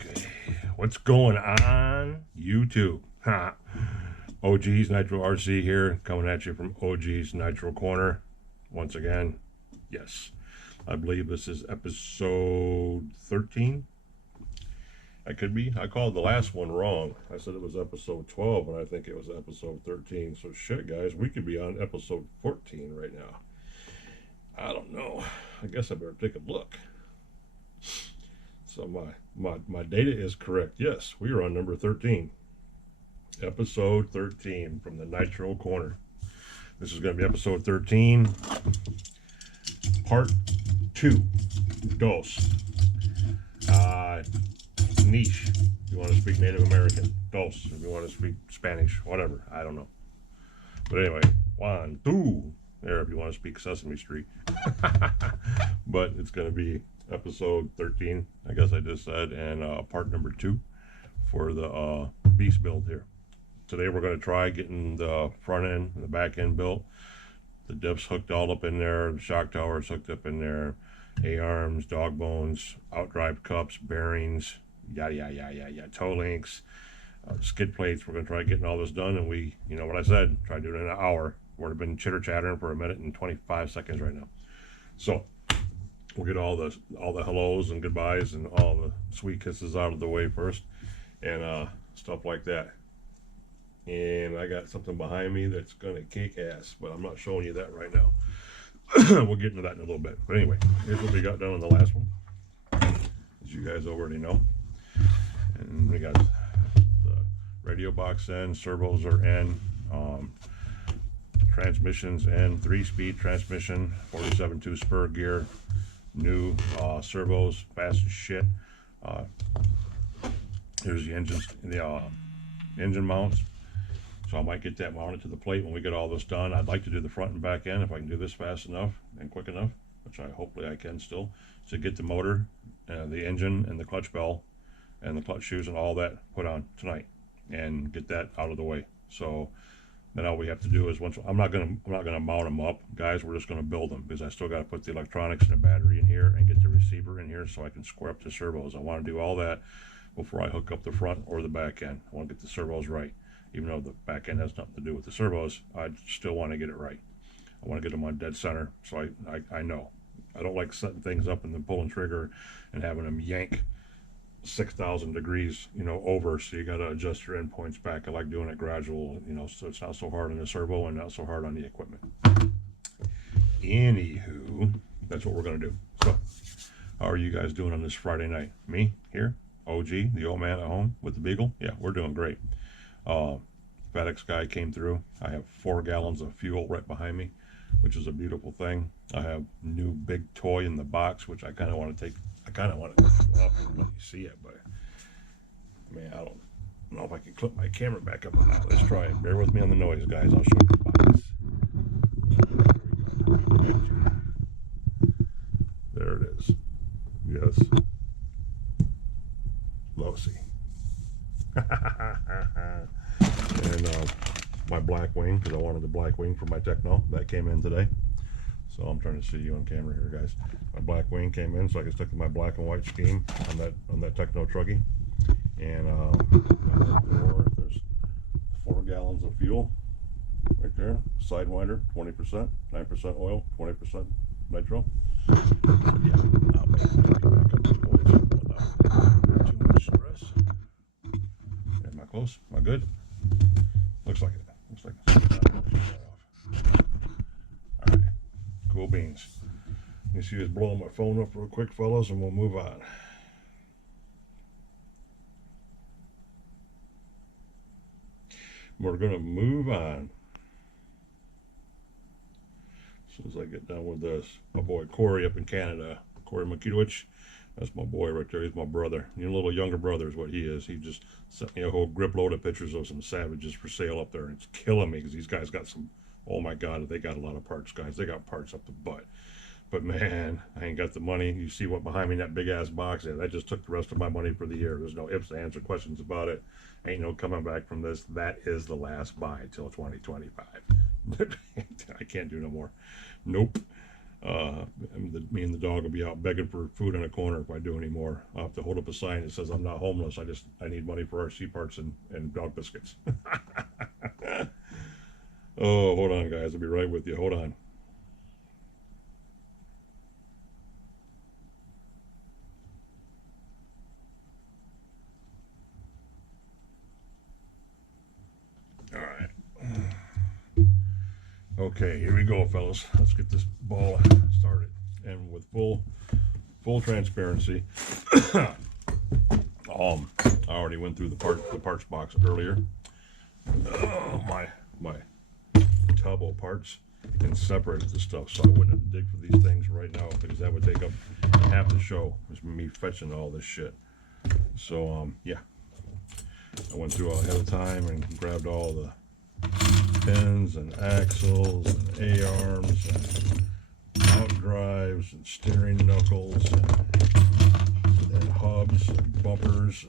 Okay, what's going on YouTube? Ha. OG's Nitro RC here, coming at you from OG's Nitro Corner. Once again, yes, I believe this is episode 13. I could be. I called the last one wrong. I said it was episode 12, and I think it was episode 13. So shit, guys, we could be on episode 14 right now. I don't know. I guess I better take a look. So my data is correct. Yes, we are on number 13. Episode 13 from the Nitro Corner. This is going to be episode 13, part 2. Dos. Niche. If you want to speak Native American. Dos. If you want to speak Spanish. Whatever. I don't know. But anyway, one, two. There, if you want to speak Sesame Street. But it's going to be episode 13, I guess I just said, and part number 2 for the beast build here. Today we're going to try getting the front end and the back end built. The diffs hooked all up in there, the shock towers hooked up in there, A-arms, dog bones, outdrive cups, bearings, yada yada yada yada, toe links, skid plates. We're going to try getting all this done, and we, you know what I said, try doing it in an hour. We've been chitter chattering for 1 minute and 25 seconds right now. So we'll get all the hellos and goodbyes and all the sweet kisses out of the way first, and stuff like that. And I got something behind me that's gonna kick ass, but I'm not showing you that right now. We'll get into that in a little bit. But anyway, here's what we got done on the last one, as you guys already know. And we got the radio box in, servos are in, transmissions in, 3-speed transmission, 47.2 spur gear, new servos, fast as shit. Here's the engines, the engine mounts. So I might get that mounted to the plate when we get all this done. I'd like to do the front and back end if I can do this fast enough and quick enough, which hopefully I can still, to get the motor, the engine, and the clutch bell, and the clutch shoes and all that put on tonight, and get that out of the way. So then all we have to do is, once I'm not gonna mount them up, guys. We're just gonna build them, because I still got to put the electronics and the battery in here and get the receiver in here so I can square up the servos. I want to do all that before I hook up the front or the back end. I want to get the servos right. Even though the back end has nothing to do with the servos, I still want to get it right. I want to get them on dead center, so I know. I don't like setting things up and then pulling trigger and having them yank 6,000 degrees, over, so you got to adjust your endpoints back. I like doing it gradual, so it's not so hard on the servo and not so hard on the equipment. Anywho, that's what we're going to do. So, how are you guys doing on this Friday night? Me, here, OG, the old man at home with the Beagle? Yeah, we're doing great. FedEx guy came through. I have 4 gallons of fuel right behind me, which is a beautiful thing. I have new big toy in the box, which I kind of want to take. I kind of want to go up and let you see it, but man, I don't know if I can clip my camera back up or not. Let's try it. Bear with me on the noise, guys. I'll show you the box. There it is. Yes. Lossy. And my black wing, because I wanted the black wing for my Techno, that came in today. So I'm trying to see you on camera here, guys. My black wing came in, so I can stick to my black and white scheme on that Techno Truggy. And there's 4 gallons of fuel right there. Sidewinder, 20%, 9% oil, 20% nitro. So yeah, I'll back up the boys without too much stress. Am I close? Am I good? Looks like it. Looks like it's alright. Cool beans. You see us blowing my phone up real quick, fellas, and we'll move on. We're gonna move on. As soon as I get done with this. My boy Corey up in Canada. Corey Makitowicz. That's my boy right there. He's my brother. Your little younger brother is what he is. He just sent me a whole grip load of pictures of some savages for sale up there. And it's killing me because these guys got some, oh my God, they got a lot of parts, guys. They got parts up the butt. But man, I ain't got the money. You see what behind me in that big ass box there? That just took the rest of my money for the year. There's no ifs, ands, or questions about it. Ain't no coming back from this. That is the last buy till 2025. I can't do no more. Nope. Me and the dog will be out begging for food in a corner if I do anymore. I'll have to hold up a sign that says I'm not homeless. I need money for RC parts and dog biscuits. Oh, hold on, guys. I'll be right with you. Hold on. All right. Okay, here we go, fellas. Let's get this ball started. And with full transparency, I already went through the parts box earlier. Oh, my tub of parts and separated the stuff, so I wouldn't have to dig for these things right now because that would take up half the show. It's me fetching all this shit. So yeah, I went through all ahead of time and grabbed all the pins and axles and A-arms and out drives and steering knuckles and hubs and bumpers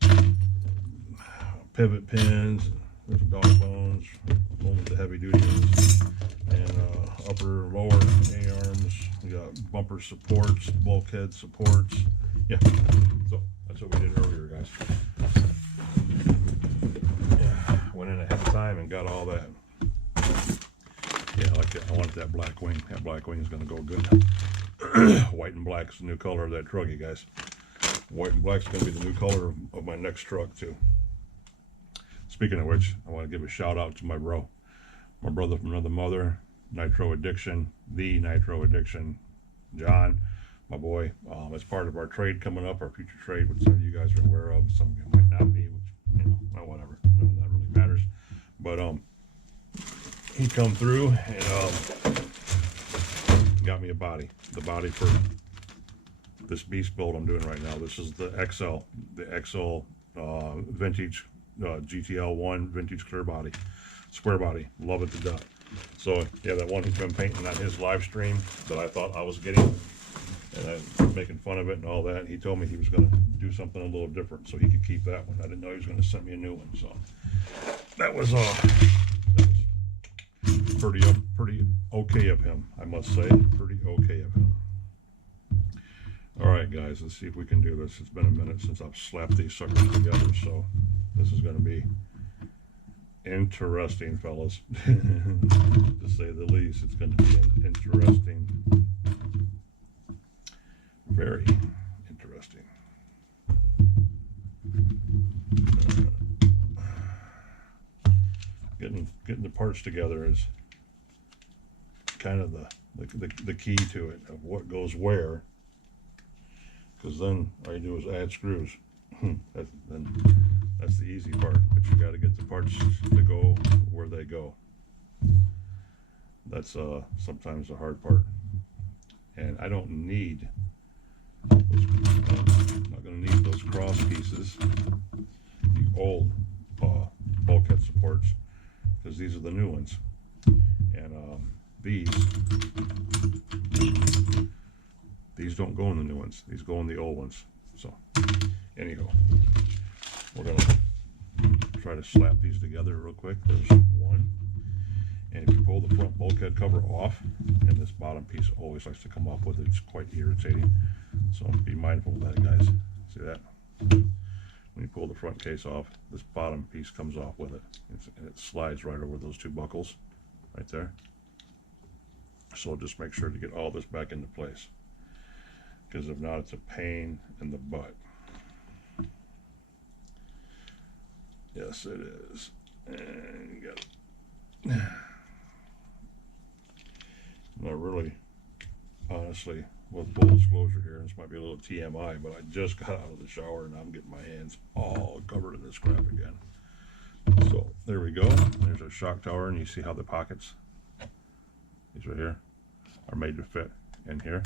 and pivot pins. There's dog bones, one with the heavy duty ones, and upper lower A-arms. We got bumper supports, bulkhead supports. Yeah, so that's what we did earlier, guys. Yeah, went in ahead of time and got all that. Yeah, I like that. I wanted that black wing. That black wing is going to go good. White and black is the new color of that truck, you guys. White and black is going to be the new color of my next truck, too. Speaking of which, I want to give a shout out to my brother from another mother, Nitro Addiction, the Nitro Addiction, John, my boy. As part of our trade coming up, our future trade, which some of you guys are aware of, some of you might not be, which, well, whatever, none of that really matters. But he come through and got me the body for this beast build I'm doing right now. This is the XL vintage GTL1 vintage clear body, square body. Love it to death. So yeah, that one he's been painting on his live stream that I thought I was getting, and I was making fun of it and all that. He told me he was going to do something a little different so he could keep that one. I didn't know he was going to send me a new one. So that was pretty okay of him, I must say. Pretty okay of him. All right, guys, let's see if we can do this. It's been a minute since I've slapped these suckers together, so this is going to be interesting, fellas. To say the least, it's going to be interesting. Very interesting. Getting the parts together is kind of the key to it, of what goes where. Because then all you do is add screws. That's the easy part, but you got to get the parts to go where they go. That's sometimes the hard part. And I don't need those, I'm not going to need those cross pieces, the old bulkhead supports, because these are the new ones. And these don't go in the new ones. These go in the old ones. So, anyhow, we're going to try to slap these together real quick. There's one. And if you pull the front bulkhead cover off, and this bottom piece always likes to come off with it, it's quite irritating. So be mindful of that, guys. See that? When you pull the front case off, this bottom piece comes off with it. And it slides right over those two buckles right there. So just make sure to get all this back into place, because if not, it's a pain in the butt. Yes, it is. And you got it. Now, really, honestly, with full disclosure here, this might be a little TMI, but I just got out of the shower and I'm getting my hands all covered in this crap again. So there we go. There's our shock tower, and you see how the pockets, these right here, are made to fit in here.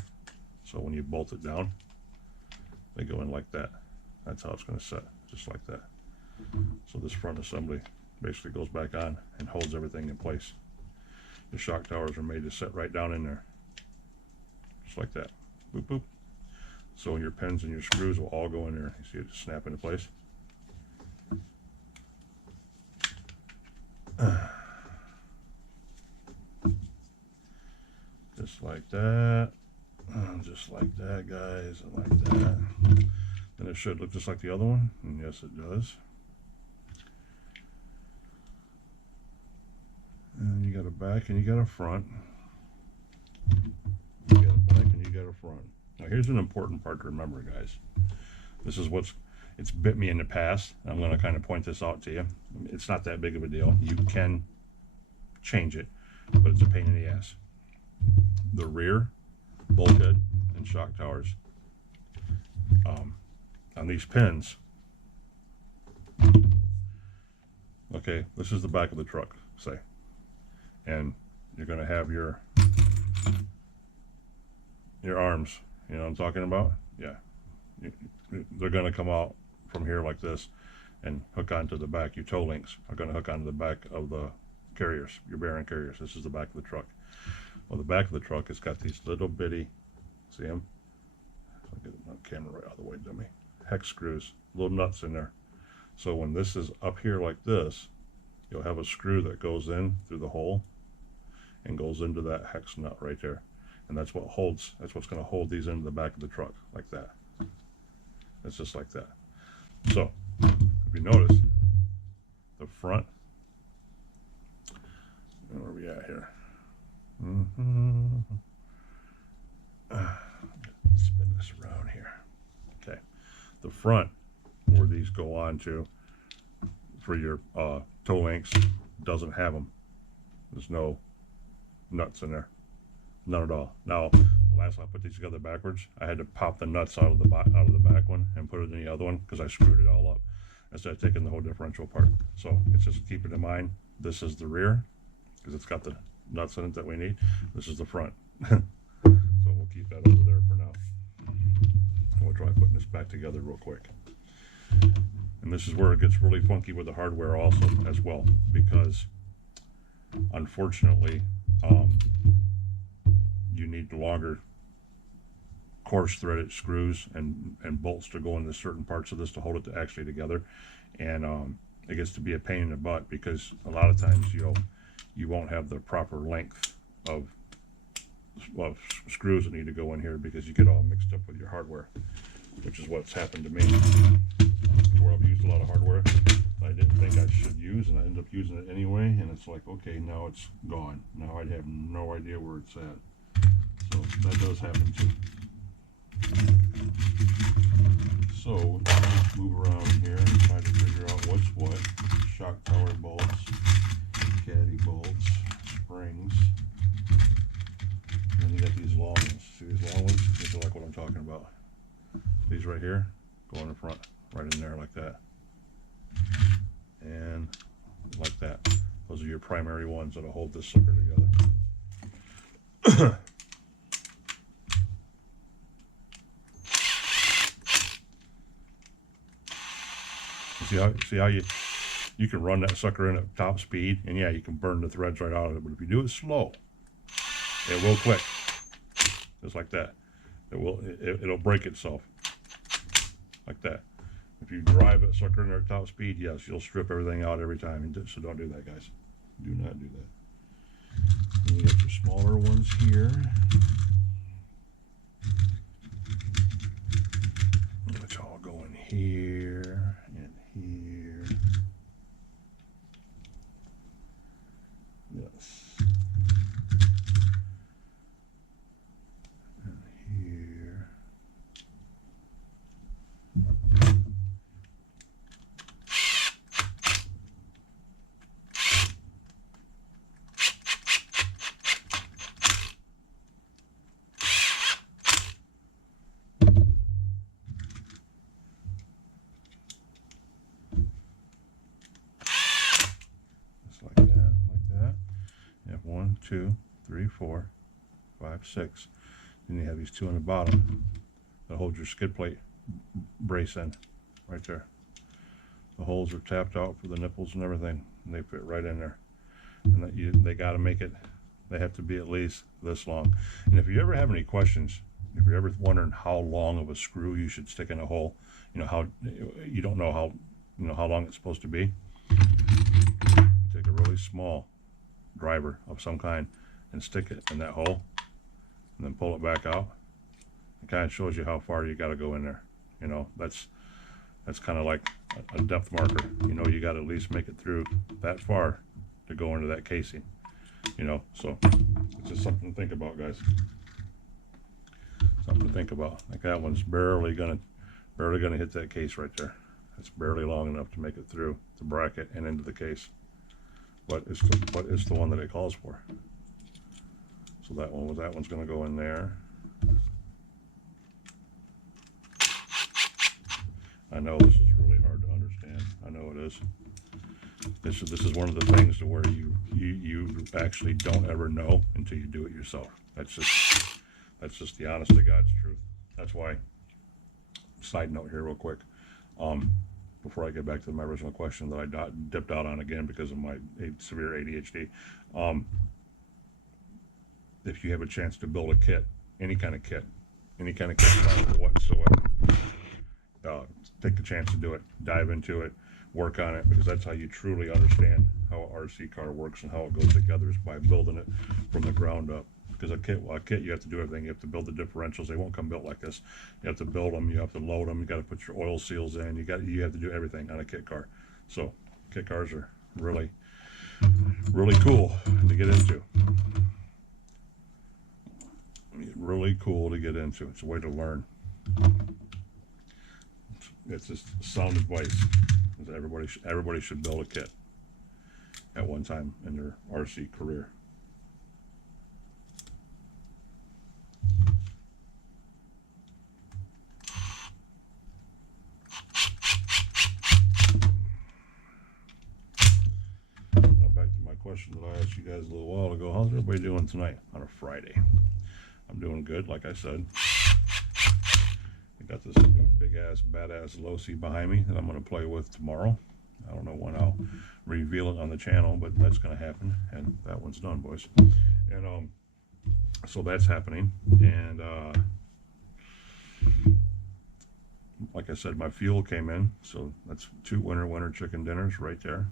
So when you bolt it down, they go in like that. That's how it's going to set, just like that. So this front assembly basically goes back on and holds everything in place. The shock towers are made to set right down in there, just like that. Boop, boop. So your pins and your screws will all go in there. You see it just snap into place. Just just like that, just like that, guys, and like that. And it should look just like the other one, and yes, it does. And you got a back and you got a front. You got a back and you got a front. Now here's an important part to remember, guys. This is it's bit me in the past. I'm going to kind of point this out to you. It's not that big of a deal. You can change it, but it's a pain in the ass. The rear bulkhead and shock towers on these pins. Okay, this is the back of the truck, say, and you're going to have your arms. You know what I'm talking about? Yeah, they're going to come out from here like this and hook onto the back. Your toe links are going to hook onto the back of the carriers, your bearing carriers. This is the back of the truck. Well, the back of the truck has got these little bitty, see them? I'll get my camera right out of the way, dummy. Hex screws, little nuts in there. So when this is up here like this, you'll have a screw that goes in through the hole and goes into that hex nut right there. And that's what holds, that's what's going to hold these into the back of the truck, like that. It's just like that. So, if you notice, the front, where are we at here? Spin this around here. Okay. The front, where these go on to, for your toe links, doesn't have them. There's no nuts in there. None at all. Now, the last time I put these together backwards, I had to pop the nuts out of the back one and put it in the other one because I screwed it all up instead of taking the whole differential apart. So it's just keep it in mind. This is the rear because it's got the nuts in it that we need. This is the front. So we'll keep that over there for now. And we'll try putting this back together real quick. And this is where it gets really funky with the hardware also as well, because unfortunately you need longer coarse threaded screws and bolts to go into certain parts of this to hold it actually together, and it gets to be a pain in the butt because a lot of times you won't have the proper length of screws that need to go in here because you get all mixed up with your hardware, which is what's happened to me, where I've used a lot of hardware I didn't think I should use, and I end up using it anyway, and it's like, okay, now it's gone. Now I have no idea where it's at. So that does happen too. So let's move around here and try to figure out what's what. Shock tower bolts, caddy bolts, springs. And then you got these long ones. See these long ones? These are like what I'm talking about. These right here go in the front, right in there like that. And like that. Those are your primary ones that'll hold this sucker together. See how you can run that sucker in at top speed, and yeah, you can burn the threads right out of it, but if you do it slow, it will click. Just like that. It'll break itself. Like that. If you drive that sucker in at top speed, yes, you'll strip everything out every time. So don't do that, guys. Do not do that. And you got your smaller ones here. Which all go in here and here. Yes. And here. One, two, three, 4, 5, 6. Then you have these 2 on the bottom that hold your skid plate brace in, right there. The holes are tapped out for the nipples and everything, and they fit right in there. And they got to make it. They have to be at least this long. And if you ever have any questions, if you're ever wondering how long of a screw you should stick in a hole, how you don't know how long it's supposed to be, you take a really small driver of some kind and stick it in that hole, and then pull it back out. It kind of shows you how far you got to go in there. You know, that's kind of like a depth marker. You know, you got to at least make it through that far to go into that casing. You know, so it's just something to think about, guys. Something to think about. Like that one's barely gonna hit that case right there. It's barely long enough to make it through the bracket and into the case. But it's the one that it calls for. So that one's gonna go in there. I know this is really hard to understand. I know it is. This is one of the things to where you actually don't ever know until you do it yourself. That's just the honest to God's truth. That's why. Side note here, real quick, before I get back to my original question that I dipped out on again because of my severe ADHD. If you have a chance to build a kit, any kind of kit whatsoever, take the chance to do it. Dive into it. Work on it, because that's how you truly understand how an RC car works and how it goes together, is by building it from the ground up. Because a kit, you have to do everything. You have to build the differentials. They won't come built like this. You have to build them. You have to load them. You got to put your oil seals in. You have to do everything on a kit car. So kit cars are really, really cool to get into. Really cool to get into. It's a way to learn. It's just sound advice. Everybody should build a kit at one time in their RC career. Now back to my question that I asked you guys a little while ago. How's everybody doing tonight on a Friday? I'm doing good, like I said. Got this new big ass badass Losi behind me that I'm going to play with tomorrow. I don't know when I'll reveal it on the channel, but that's going to happen, and that one's done, boys. And so that's happening, and like I said, my fuel came in, so that's 2 winter chicken dinners right there.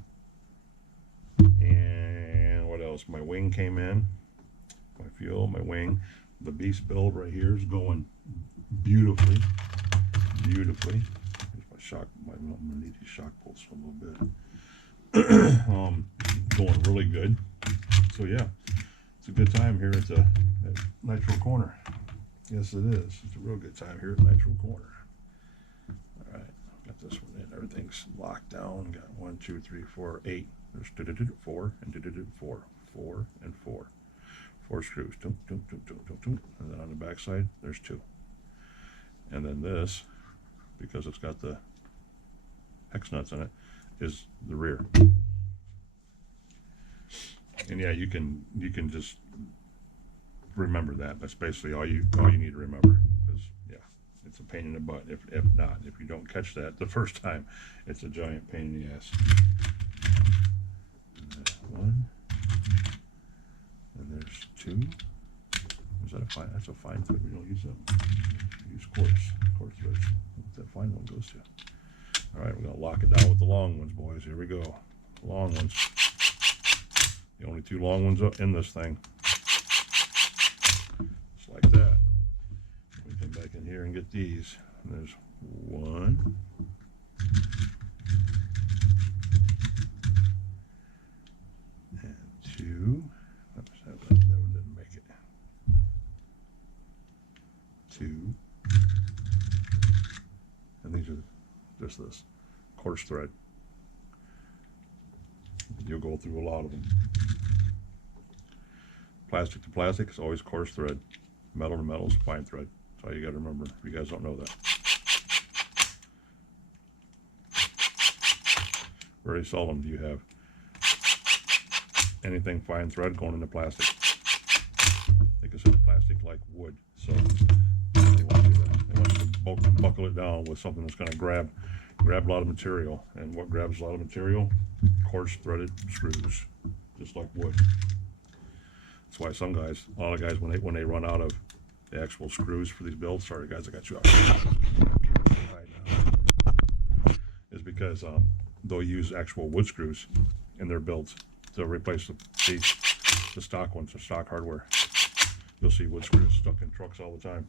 And what else? My wing came in, my fuel, my wing. The beast build right here is going beautifully. Here's my shock. I'm gonna need these shock bolts for a little bit. Going really good. So yeah, it's a good time here at Nitro Corner. Yes, it is. It's a real good time here at Nitro Corner. All right, got this one in. Everything's locked down. Got 1, 2, 3, 4, 8. There's 4 and 4, 4 and 4. 4 screws. And then on the back side, there's 2. And then this, because it's got the hex nuts in it, is the rear. And yeah, you can just remember that. That's basically all you need to remember. Because yeah, it's a pain in the butt. If you don't catch that the first time, it's a giant pain in the ass. And one, and there's 2. Is that a fine? That's a fine thread. We don't use them. We use coarse threads. What that fine one goes to. All right, we're gonna lock it down with the long ones, boys. Here we go. Long ones. The only 2 long ones up in this thing. Just like that. We come back in here and get these. And there's 1. And 2. Oops, that one didn't make it. 2. And these are just this coarse thread. You'll go through a lot of them. Plastic to plastic is always coarse thread. Metal to metal is fine thread. That's all you got to remember if you guys don't know that. Very seldom do you have anything fine thread going into plastic. They consider plastic like wood, so they want to do that. They want to buckle it down with something that's going to grab a lot of material. And what grabs a lot of material? Coarse threaded screws, just like wood. That's why some guys, a lot of guys, when they run out of the actual screws for these builds, sorry guys, I got you out right now, is because they'll use actual wood screws in their builds to replace the stock ones, the stock hardware. You'll see wood screws stuck in trucks all the time.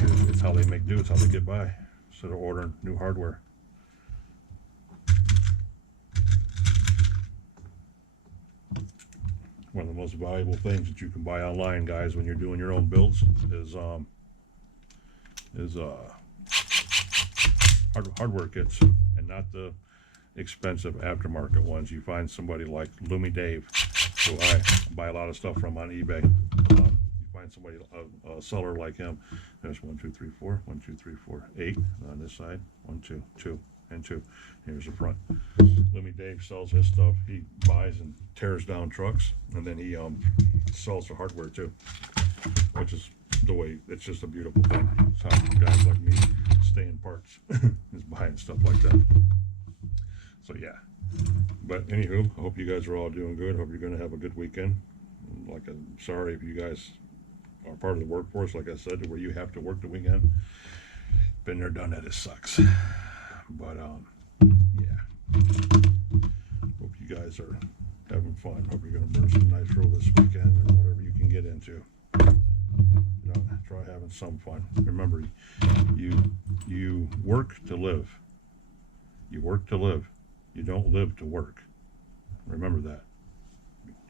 It's how they make do. It's how they get by instead of ordering new hardware. One of the most valuable things that you can buy online, guys, when you're doing your own builds is hardware kits, and not the expensive aftermarket ones. You find somebody like Loomy Dave, who I buy a lot of stuff from on eBay. You find somebody, a seller like him. There's 1, 2, 3, 4, 1, 2, 3, 4, 8 on this side. 1, 2, 2, and 2. Here's the front. Loomy Dave sells his stuff. He buys and tears down trucks, and then he sells the hardware too, which is the way. It's just a beautiful thing. It's how guys like me stay in parts is buying stuff like that. So yeah, but anywho, I hope you guys are all doing good. Hope you're going to have a good weekend. Like, I'm sorry if you guys are part of the workforce, like I said, where you have to work the weekend. Been there, done that. It sucks. But yeah, hope you guys are having fun. Hope you're going to burn some Nitro this weekend or whatever you can get into. You know, try having some fun. Remember, you work to live. You work to live. You don't live to work. Remember that.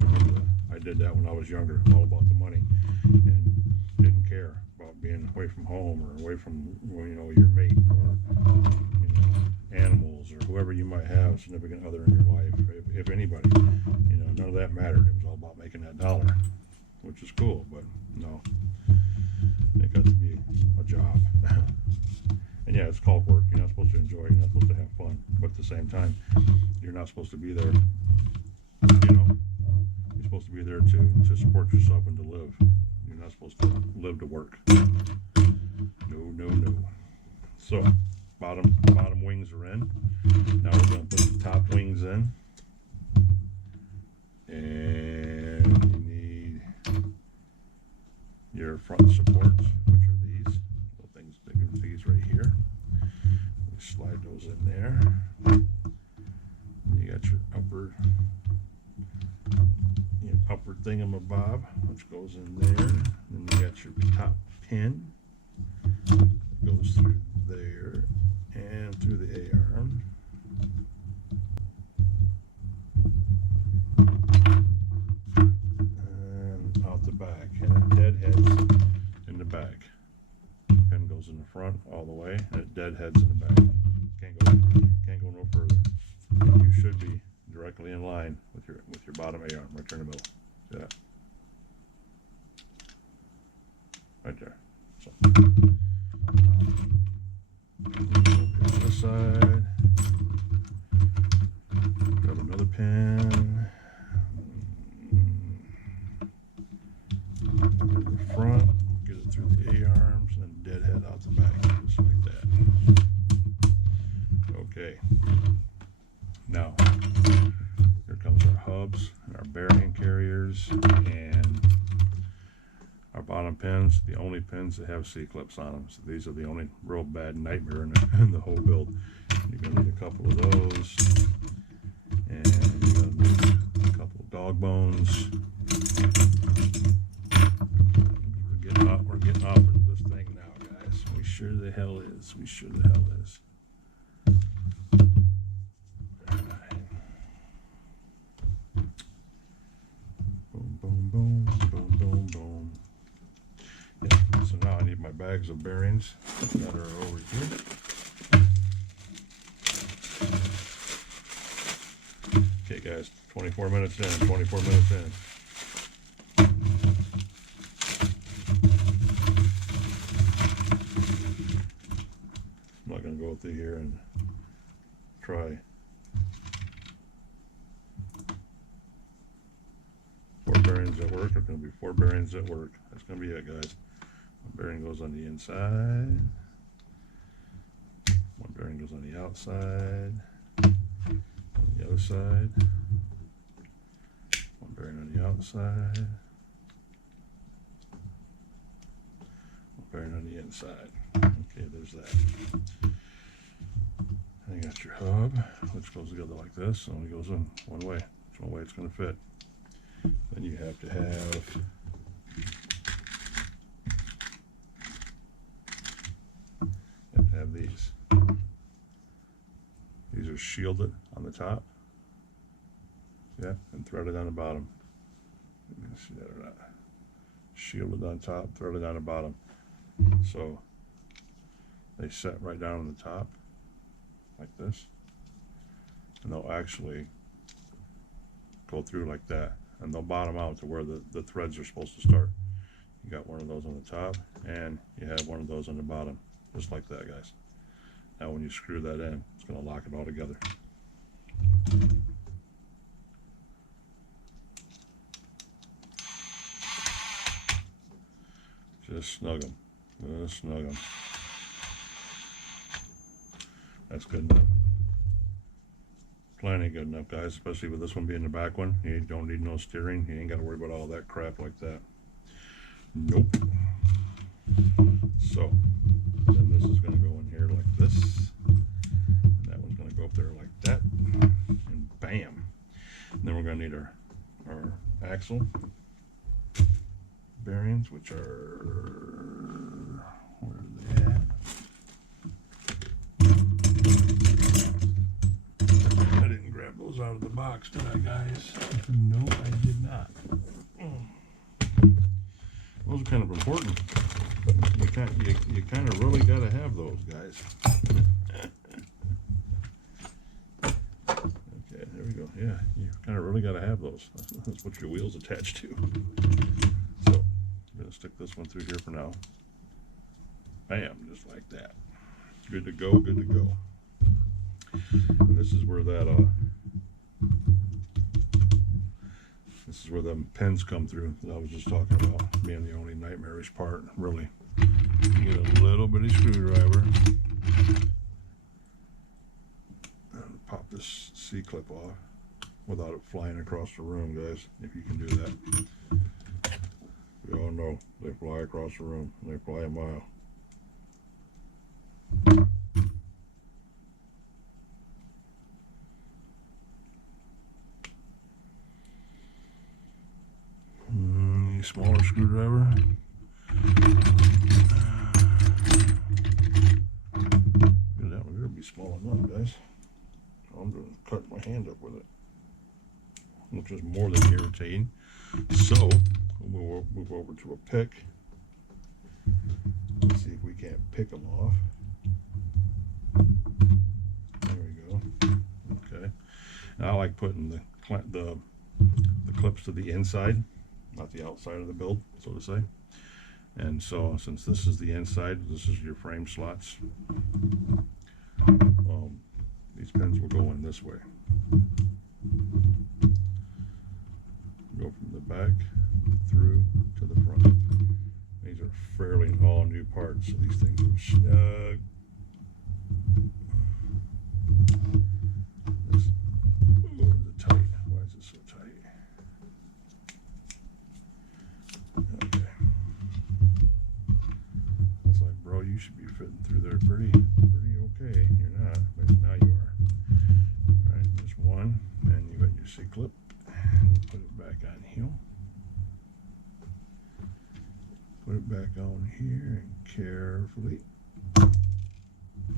Remember that. I did that when I was younger, all about the money, and didn't care about being away from home or away from, you know, your mate or, you know, animals or whoever you might have, significant other in your life. If anybody, you know, none of that mattered. It was all about making that dollar, which is cool, but no, it got to be a job. And yeah, it's called work. You're not supposed to enjoy it. You're not supposed to have fun. But at the same time, you're not supposed to be there, you know, you're supposed to be there to support yourself and to live. You're not supposed to live to work. No, no, no. So, bottom wings are in. Now we're going to put the top wings in. And you need your front supports, which are these little things, these right here. You slide those in there. You got your upper thingamabob, which goes in there. Then you got your top pin that goes through there and through the A-arm. And out the back. And it deadheads in the back. Pin goes in the front all the way, and it deadheads in the back. Can't go no further. And you should be directly in line with your bottom A-arm right there in the middle. See that? Right there. So on this side, grab another pin. Go to the front, get it through the A-arms, and deadhead out the back, just like that. Okay. Now, here comes our hubs and our bearing carriers and our bottom pins, the only pins that have C-clips on them. So these are the only real bad nightmare in the whole build. You're going to need a couple of those, and you're going to need a couple of dog bones. We're getting off into this thing now, guys. We sure the hell is. We sure the hell is. Boom, boom, boom, boom, boom, boom. Yeah, so now I need my bags of bearings that are over here. Okay, guys, 24 minutes in, 24 minutes in. I'm not going to go through here and try 4 bearings at work. There's going to be 4 bearings at work. That's going to be it, guys. One bearing goes on the inside. One bearing goes on the outside. On the other side. One bearing on the outside. One bearing on the inside. Okay, there's that. And you got your hub, which goes together like this. It only goes in one way. It's one way it's going to fit. Then you have to have is shield it on the top. Yeah, and thread it on the bottom. You can see that or not. Shield it on top, thread it on the bottom. So they set right down on the top, like this. And they'll actually go through like that. And they'll bottom out to where the threads are supposed to start. You got one of those on the top, and you have one of those on the bottom. Just like that, guys. Now when you screw that in, it's going to lock it all together. Just snug them. Just snug them. That's good enough. Plenty good enough, guys, especially with this one being the back one. You don't need no steering. You ain't got to worry about all that crap like that. Nope. So, then this is going to go in here like this. And that one's going to go up there like that. And bam. And then we're going to need our axle bearings, which are, where are they at? I didn't grab those out of the box, did I, guys? No, I did not. Those are kind of important. You kind of really got to have those, guys. Okay, there we go. Yeah, you kind of really got to have those. That's what your wheel's attached to. So, I'm going to stick this one through here for now. Bam, just like that. Good to go, good to go. And this is where that, this is where the pins come through that I was just talking about being the only nightmarish part, really. You get a little bitty screwdriver and pop this C-clip off without it flying across the room, guys, if you can do that. We all know they fly across the room, and they fly a mile. Smaller screwdriver. Look at that one, it'll be small enough, guys. So I'm going to cut my hand up with it, which is more than irritating. So we'll move over to a pick. Let's see if we can't pick them off. There we go. Okay. And I like putting the clips to the inside, not the outside of the build, so to say. And so since this is the inside, this is your frame slots, these pins will go in this way. Go from the back through to the front. These are fairly all new parts, so these things are snug. This, oh, is it tight? Why is it so tight? Okay. It's like, bro, you should be fitting through there pretty okay. You're not, but now you are. Alright, there's one, and you got your C-clip. Put it back on here. Put it back on here and carefully.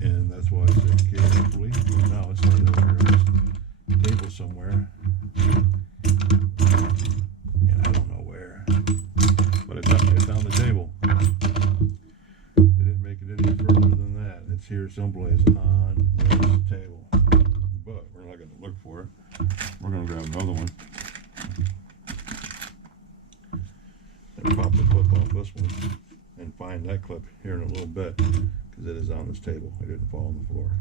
And that's why I said carefully. Now it's laying over here on this table somewhere. And I don't know where. But it's on the table. They didn't make it any further than that. It's here someplace on this table. But we're not going to look for it. We're going to grab another one. And pop the clip off this one. And find that clip here in a little bit. Because it is on this table. It didn't fall on the floor.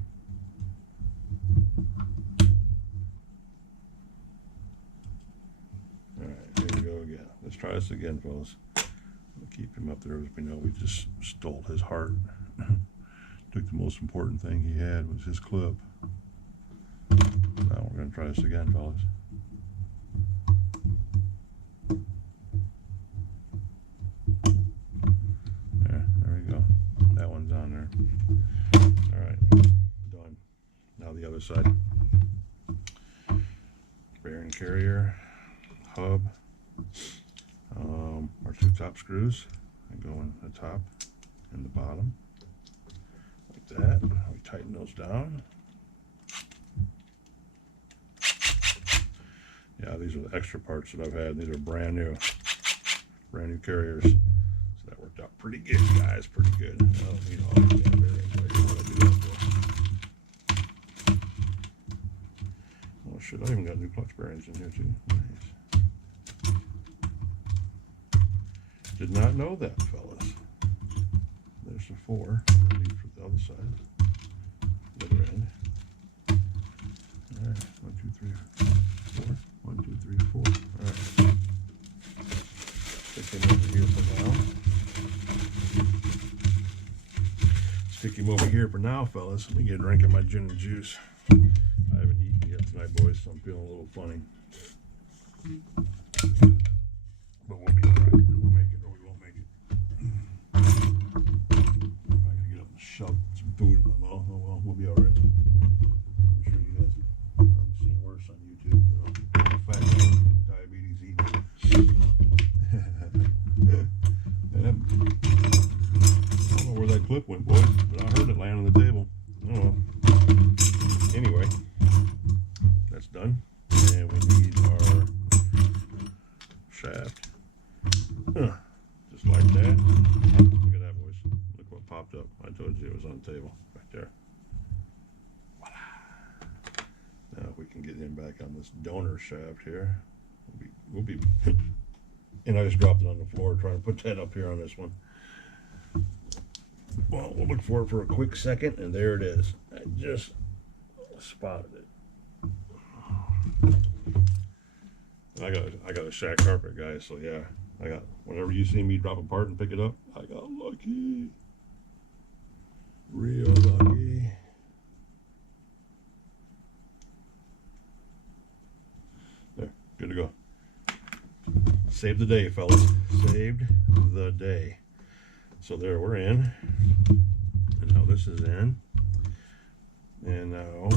Alright, here we go again. Let's try this again, fellas. We'll keep him up there as we know we just stole his heart. Took the most important thing he had was his clip. Now we're going to try this again, fellas. There we go. That one's on there. Alright, done. Now the other side. Bearing carrier, hub, our two top screws, and go in the top and the bottom, like that. We tighten those down. these are the extra parts that I've had. These are brand new carriers. So that worked out pretty good, guys. Pretty good. I don't need all these damn bearings. I do what I do that for. Oh shit! I even got new clutch bearings in here too. Nice. Did not know that, fellas. There's the 4. I need for the other side. The other end. All right. 1, 2, 3, 4. 1, 2, 3, 4. All right. Stick him over here for now. Stick him over here for now, fellas. Let me get a drink of my gin and juice. I haven't eaten yet tonight, boys, so I'm feeling a little funny. But we'll be all right. We'll make it, or we won't make it. I gotta get up and shove some food in my mouth. Oh well, we'll be all right. I'm sure you guys have probably seen worse on YouTube. Fat guy, diabetes eating. I don't know where that clip went, boys, but I heard it land on the table. Oh well. Anyway, that's done. And we need our shaft. Just like that. Look at that, boys. Look what popped up. I told you it was on the table. Right there. Voila. Now if we can get him back on this donor shaft here. We'll be and I just dropped it on the floor trying to put that up here on this one. Well, we'll look for it for a quick second, and there it is. I just spotted it. I got a shack carpet, guys, so yeah. I got, whenever you see me drop a part and pick it up, I got lucky. Real lucky. There, good to go. Saved the day, fellas. Saved the day. So there, we're in. And now this is in. And now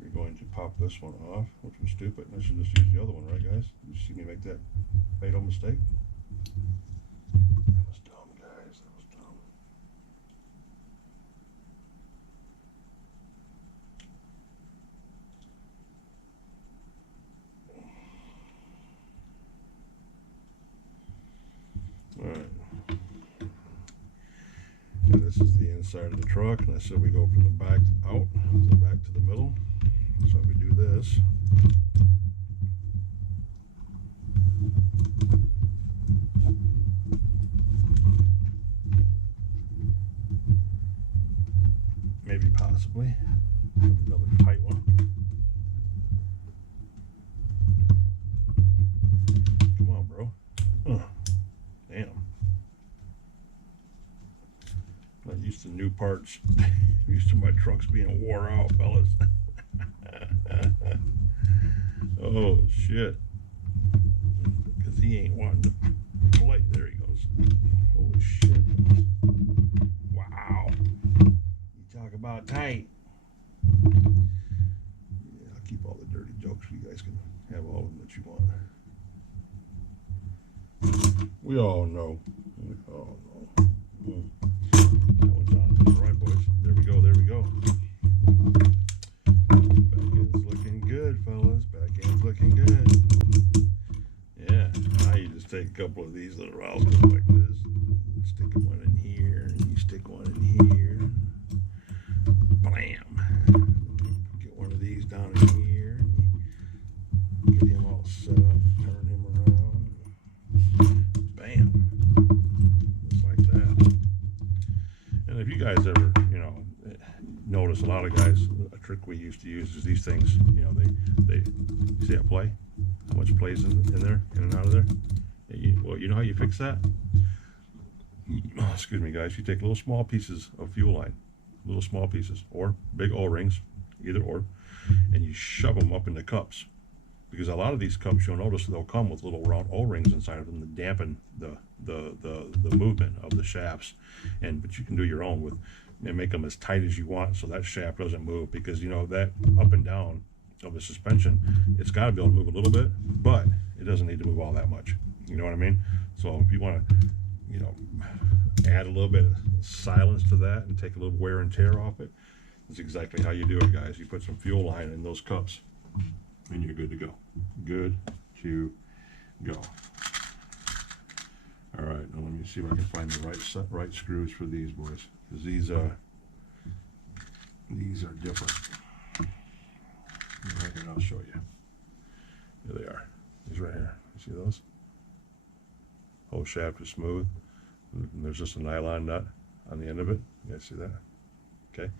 we're going to pop this one off, which was stupid. I should just use the other one, right, guys? You see me make that fatal mistake? That was dumb, guys. That was dumb. All right. And this is the inside of the truck. And I said we go from the back out, so back to the middle. So we do this. Maybe possibly. Another tight one. Come on, bro. Damn. Not used to new parts. Used to my trucks being wore out, fellas. Oh shit. Because he ain't wanting to play. There he goes. Holy shit. Wow. You talk about tight. Yeah, I'll keep all the dirty jokes so you guys can have all of them that you want. We all know. We all know. That one's on. All right, boys. There we go. There we go. Back end's looking good, fellas. Back end's looking good. Yeah. Now you just take a couple of these little rascals like this. Stick one in here, and you stick one in here. Blam. Get one of these down in here. Get him all set up. Turn him around. Bam. Just like that. And if you guys ever, notice a lot of guys, a trick we used to use is these things, they see that play? How much plays in there, in and out of there? Well, you know how you fix that? Excuse me, guys. You take little small pieces of fuel line, little small pieces, or big O-rings, either or, and you shove them up into cups. Because a lot of these cups, you'll notice they'll come with little round O-rings inside of them to dampen the movement of the shafts. But you can do your own with, and make them as tight as you want so that shaft doesn't move, because that up and down of the suspension, it's got to be able to move a little bit, but it doesn't need to move all that much. You know what I mean? So if you want to, add a little bit of silence to that and take a little wear and tear off it, that's exactly how you do it, guys. You put some fuel line in those cups, and you're good to go. Good to go. All right, now let me see if I can find the right screws for these boys, because these are different. Right here, I'll show you. Here they are. These right here. You see those? Whole shaft is smooth. And there's just a nylon nut on the end of it. You guys see that? Okay.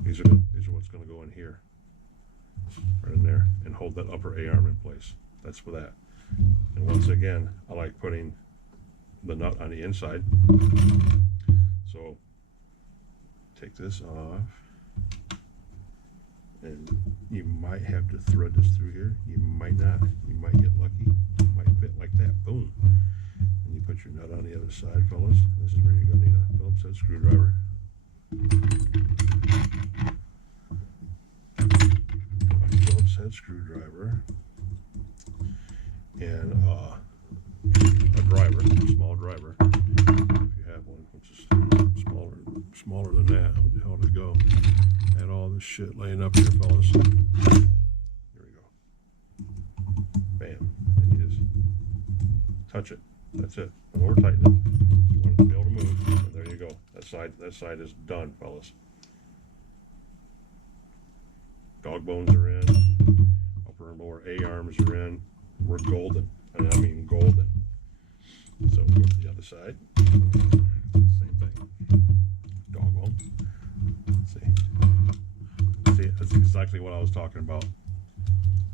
These are what's going to go in here, right in there, and hold that upper A-arm in place. That's for that. And once again, I like putting the nut on the inside. So take this off, and you might have to thread this through here. You might not. You might get lucky. It might fit like that. Boom. And you put your nut on the other side, fellas. This is where you're going to need a Phillips head screwdriver. Phillips head screwdriver and a driver, a small driver, if you have one, which is smaller than that. Where the hell did it go? Had all this shit laying up here, fellas. Here we go. Bam. And you just touch it. That's it. And over tighten it. You want it to be able to move. And there you go. That side is done, fellas. Dog bones are in. Upper and lower A-arms are in. We're golden. And I mean golden. So go to the other side. Same thing. Dog bone. See, that's exactly what I was talking about.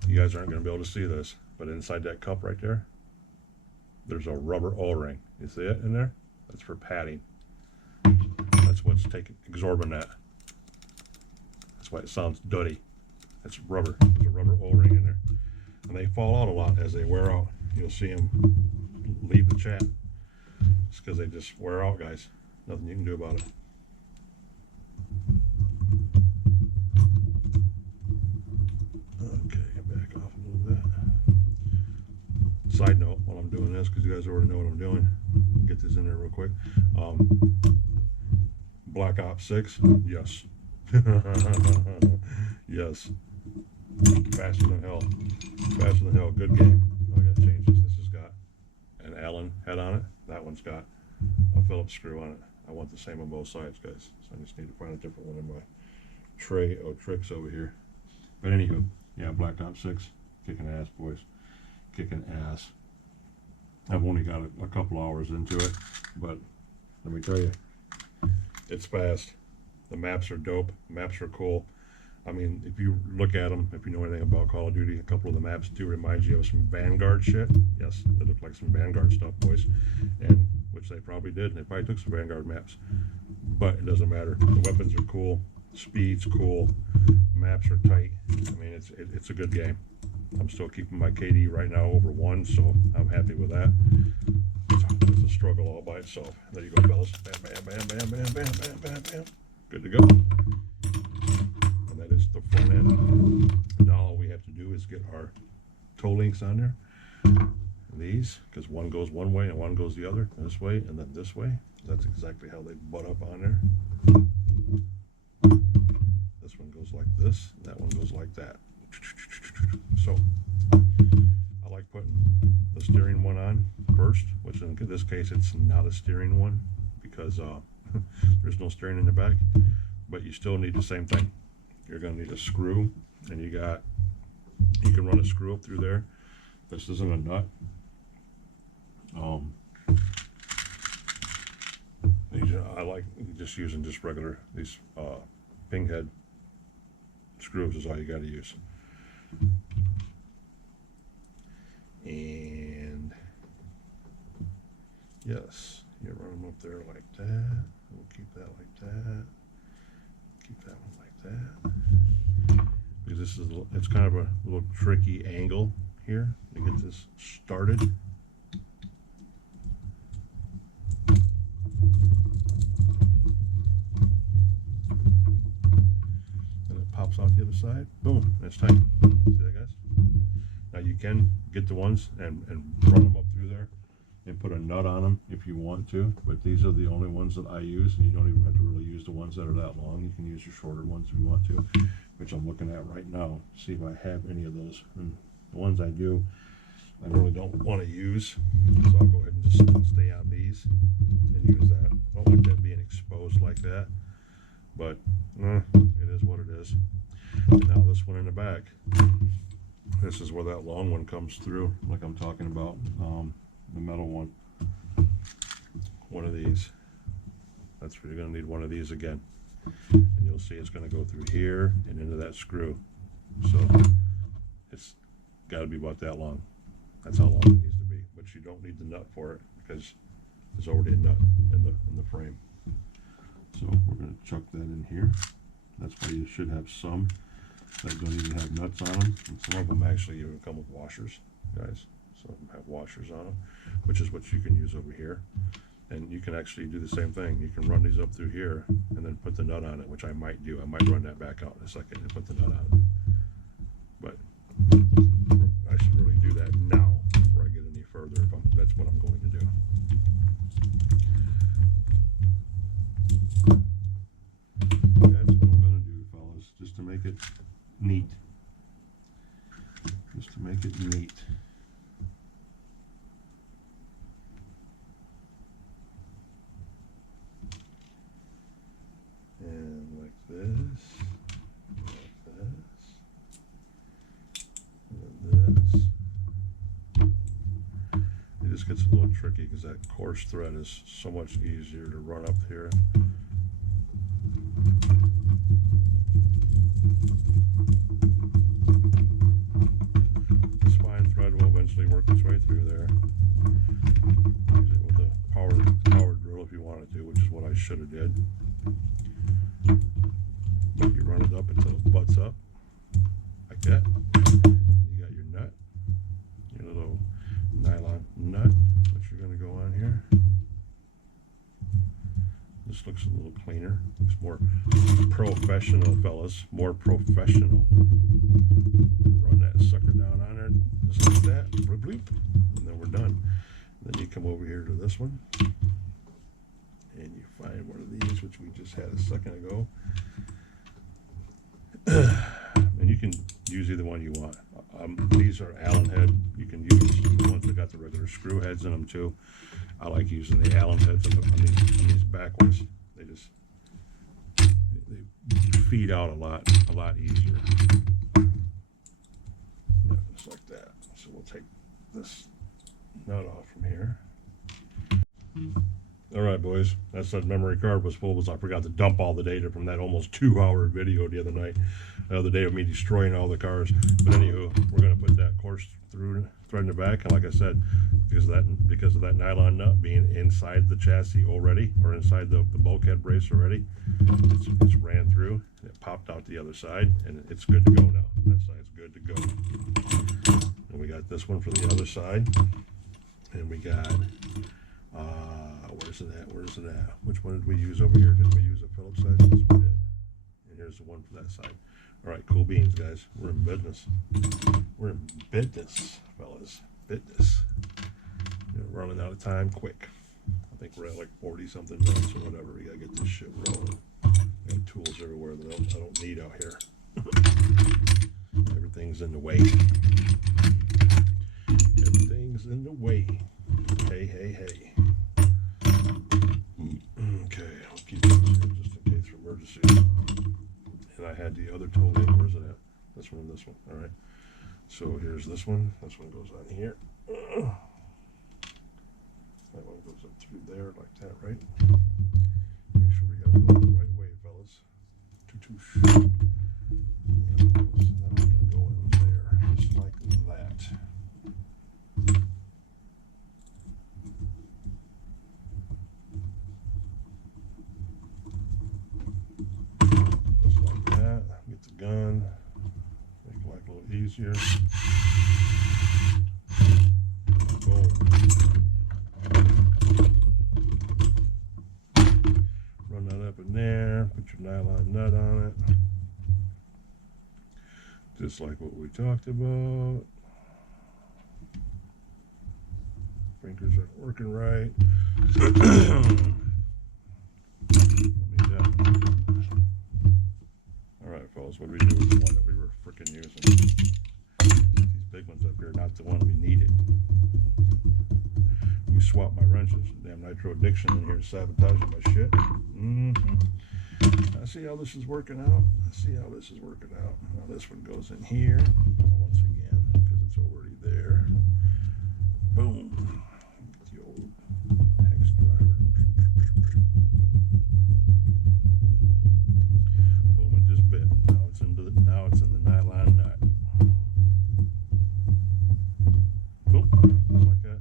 You guys aren't going to be able to see this, but inside that cup right there, there's a rubber O-ring. You see it in there? That's for padding. That's what's absorbing that. That's why it sounds duddy. It's rubber. There's a rubber O-ring in there. And they fall out a lot as they wear out. You'll see them leave the chat. It's because they just wear out, guys. Nothing you can do about it. Okay, back off a little bit. Side note, while I'm doing this, because you guys already know what I'm doing, I'll get this in there real quick. Black Ops 6, yes. Yes. Faster than hell. Faster than hell. Good game. I got to change this. This has got an Allen head on it. That one's got a Phillips screw on it. I want the same on both sides, guys. So I just need to find a different one in my tray of tricks over here. But anywho, yeah, Black Ops 6, kicking ass, boys. Kicking ass. I've only got a couple hours into it, but let me tell you, it's fast. The maps are dope. Maps are cool. I mean, if you look at them, if you know anything about Call of Duty, a couple of the maps do remind you of some Vanguard shit. Yes, they look like some Vanguard stuff, boys. And which they probably did. They probably took some Vanguard maps. But it doesn't matter. The weapons are cool. Speed's cool. Maps are tight. I mean, it's a good game. I'm still keeping my KD right now over 1, so I'm happy with that. It's a struggle all by itself. There you go, fellas. Bam, bam, bam, bam, bam, bam, bam, bam, bam. Good to go. And that is the front end. Now all we have to do is get our toe links on there. And these, because one goes one way and one goes the other, this way and then this way. That's exactly how they butt up on there. This one goes like this, and that one goes like that. So I like putting the steering one on first, which in this case it's not a steering one because there's no steering in the back, but you still need the same thing. You're going to need a screw, and you can run a screw up through there. This isn't a nut. I like just using just regular these ping head screws is all you got to use. And yes, you run them up there like that. We'll keep that like that. Keep that one like that. Because this is it's kind of a little tricky angle here to get this started. And it pops off the other side. Boom, that's tight. See that, guys? Now you can get the ones and run them up through there and put a nut on them if you want to, but these are the only ones that I use, and you don't even have to really use the ones that are that long. You can use your shorter ones if you want to. which I'm looking at right now, see if I have any of those. And the ones I do, I really don't want to use, so I'll go ahead and just stay on these and use that. I don't like that being exposed like that, but it is what it is. And now this one in the back, this is where that long one comes through, like I'm talking about, the metal one. One of these. That's where you're going to need one of these again. And you'll see it's going to go through here and into that screw. So it's got to be about that long. That's how long it needs to be. But you don't need the nut for it because there's already a nut in the frame. So we're going to chuck that in here. That's why you should have some that don't even have nuts on them. And some of them actually even come with washers, guys. Some of them have washers on them, which is what you can use over here. And you can actually do the same thing. You can run these up through here and then put the nut on it, which I might do. I might run that back out in a second and put the nut on it. But I should really do that now before I get any further if that's what I'm going to do. That's what I'm going to do, fellas, just to make it neat. Just to make it neat. And like this, and this. It just gets a little tricky because that coarse thread is so much easier to run up here. This fine thread will eventually work its way through there. Use it with a power drill if you wanted to, which is what I should have did. But you run it up until it butts up, like that. You got your nut, your little nylon nut, which you're going to go on here. This looks a little cleaner, looks more professional, fellas, more professional. Run that sucker down on there, just like that, bloop, bloop, and then we're done. And then you come over here to this one, and you find one of these, which we just had a second ago. And you can use either one you want. These are Allen head. You can use the ones that got the regular screw heads in them too. I like using the Allen heads on these back ones. They feed out a lot easier. Yeah, just like that. So we'll take this nut off from here. All right, boys, that's that memory card was full because I forgot to dump all the data from that almost 2-hour video the other night, the other day of me destroying all the cars. But anywho, we're going to put that coarse thread in the back, and like I said, because of that nylon nut being inside the chassis already, or inside the bulkhead brace already, it's ran through, and it popped out the other side, and it's good to go now. That side's good to go. And we got this one for the other side, and we got where's it at? Which one did we use over here? Did we use a Phillips size? Yes, we did. And here's the one for that side. All right, cool beans, guys. We're in business. We're in business, fellas. Business. We're running out of time quick. I think we're at like 40-something minutes or whatever. We gotta get this shit rolling. We got tools everywhere that I don't need out here. Everything's in the way. Everything's in the way. Hey, hey, hey. Okay, I'll keep this here just in case for emergency. And I had the other tool in. Where's it at? This one and this one. All right. So here's this one. This one goes on here. That one goes up through there like that, right? Make sure we got it going the right way, fellas. That'll go in there, just like that. Just like that. Get the gun. Make life a little easier. Boom. Run that up in there. Put your nylon nut on it. Just like what we talked about. Fingers aren't working right. Alright, fellas, what do we do with trenches. Damn Nitro addiction in here sabotaging my shit. I see how this is working out. I see how this is working out. Now this one goes in here once again because it's already there. Boom. The old hex driver. Boom, it just bit. Now it's in the nylon nut. Boom. Just like that.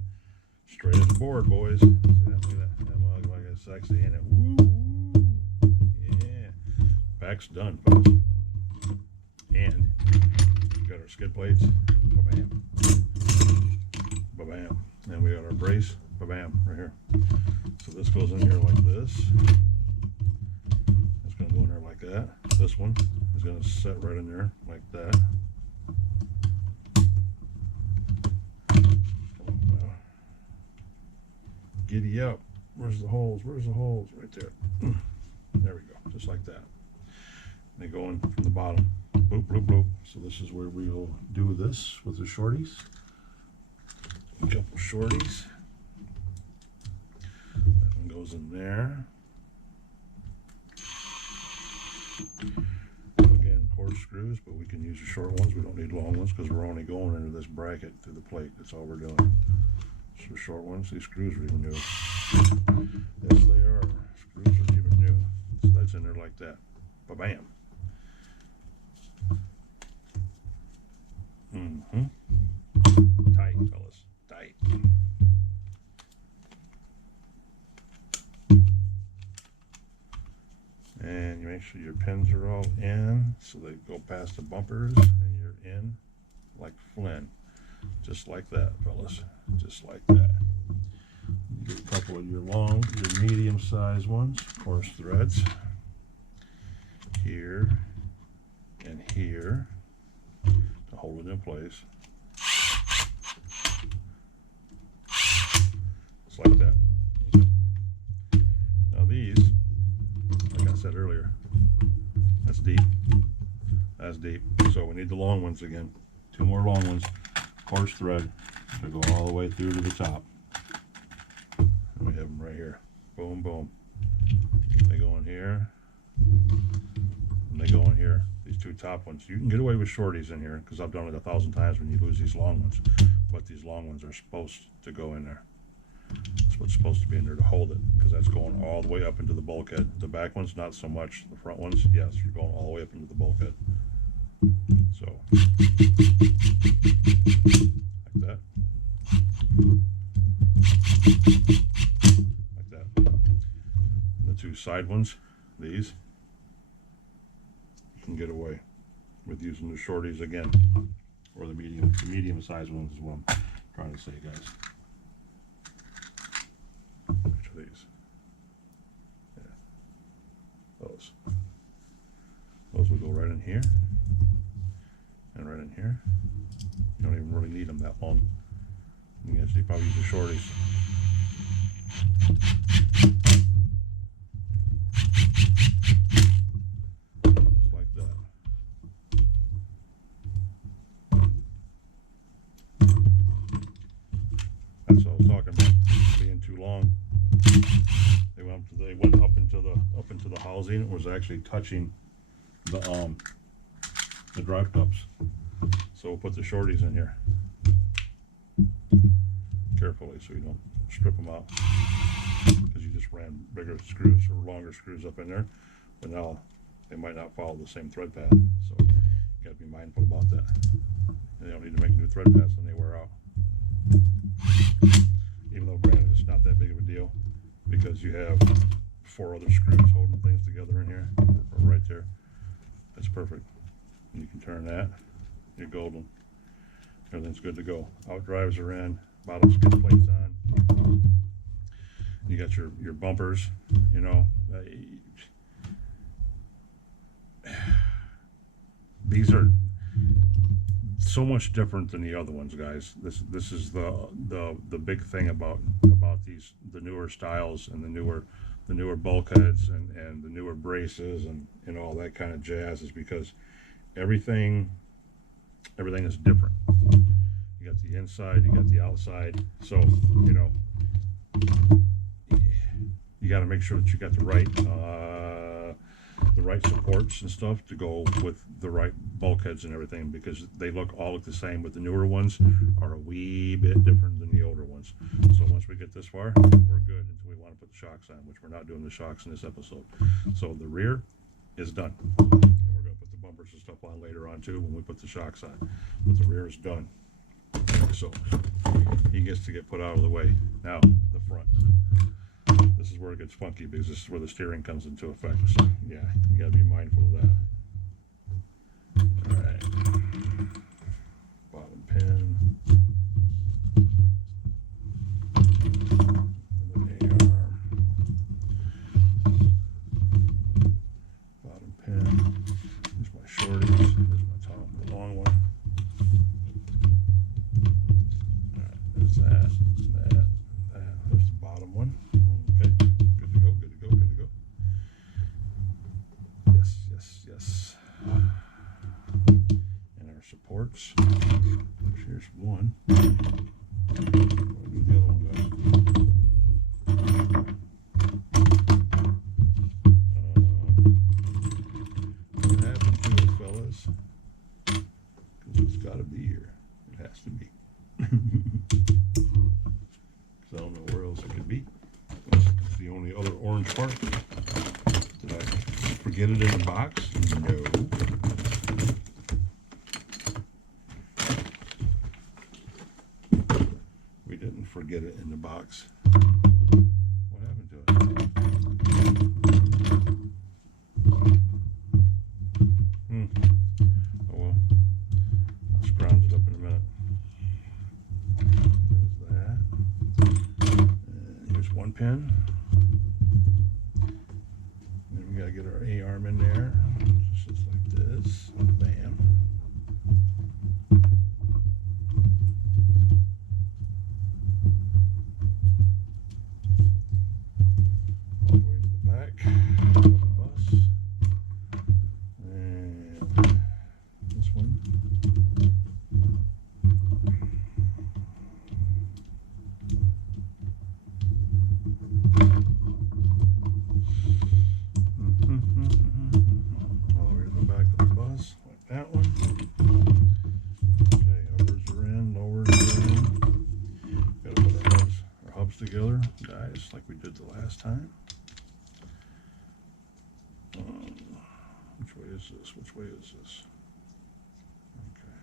Straight as a board, boys. See that? Look at that. That mug like a sexy, ain't it? Woo! Yeah. Back's done, folks. And we got our skid plates. Ba-bam. Ba-bam. And we got our brace. Ba-bam. Right here. So this goes in here like this. It's going to go in there like that. This one is going to set right in there like that. Giddy up. Where's the holes? Where's the holes? Right there. There we go. Just like that. And they go in from the bottom. Boop, bloop, bloop. So this is where we will do this with the shorties. A couple shorties. That one goes in there. Again, coarse screws, but we can use the short ones. We don't need long ones because we're only going into this bracket through the plate. That's all we're doing. So short ones, these screws are even new. Yes, they are. Screws are even new. So that's in there like that. Ba-bam. Tight, fellas. Tight. And you make sure your pins are all in so they go past the bumpers and you're in like Flynn. Just like that, fellas. Just like that. You get a couple of your medium-sized ones, coarse threads. Here and here to hold it in place. Just like that. Now these, like I said earlier, that's deep. That's deep. So we need the long ones again. 2 more long ones. Coarse thread to go all the way through to the top. And we have them right here. Boom, boom. They go in here. And they go in here. These 2 top ones. You can get away with shorties in here because I've done it 1,000 times when you lose these long ones. But these long ones are supposed to go in there. That's what's supposed to be in there to hold it because that's going all the way up into the bulkhead. The back ones, not so much. The front ones, yes, you're going all the way up into the bulkhead. So, like that. Like that. The 2 side ones, these, you can get away with using the shorties again, or the medium sized ones is what I'm trying to say, guys. Which are these? Yeah. Those will go right in here. And right in here. You don't even really need them that long. You can actually probably use the shorties. Just like that. That's what I was talking about. Being too long. They went up into the housing. It was actually touching the drive cups. So we'll put the shorties in here carefully so you don't strip them out because you just ran bigger screws or longer screws up in there, but now they might not follow the same thread path, so you got to be mindful about that. And you don't need to make new thread paths when they wear out, even though granted it's not that big of a deal because you have 4 other screws holding things together in here or right there. That's perfect. You can turn that, you're golden. Everything's good to go. Out drives are in, bottom skid plates on. You got your bumpers, you know. These are so much different than the other ones, guys. This is the big thing about the newer styles and the newer bulkheads and the newer braces and all that kind of jazz is because everything is different. You got the inside, you got the outside. So, you know, you got to make sure that you got the right supports and stuff to go with the right bulkheads and everything, because they all look the same, but the newer ones are a wee bit different than the older ones. So once we get this far, we're good until we want to put the shocks on, which we're not doing the shocks in this episode. So the rear is done, and we're going to put the bumpers and stuff on later on too when we put the shocks on, but the rear is done. So he gets to get put out of the way. Now the front, this is where it gets funky, because this is where the steering comes into effect. So yeah, you got to be mindful of that. All right, bottom pin, and then AR, bottom pin. Here's my shorties. Here's my top, the long one. All right, there's that. There's the bottom one. Okay, good to go, good to go, good to go. Yes. And our supports. Here's one. We'll do the other one though. What happened to it, fellas? Because it's got to be here. It has to be. Because I don't know where else it could be. It's the only other orange part. Did I forget it in the box? No. We didn't forget it in the box. What happened to it? Oh well. I'll scrounge it up in a minute. There's that. And here's one pin. Then we gotta get our A-arm in there. Just like this. Bam. All the way to the back of the bus. And this one. All the way to the back of the bus, like that one. Okay, uppers are in, lowers are in. Gotta put our hubs together, guys, like we did the last time. Which way is this? Which way is this? Okay,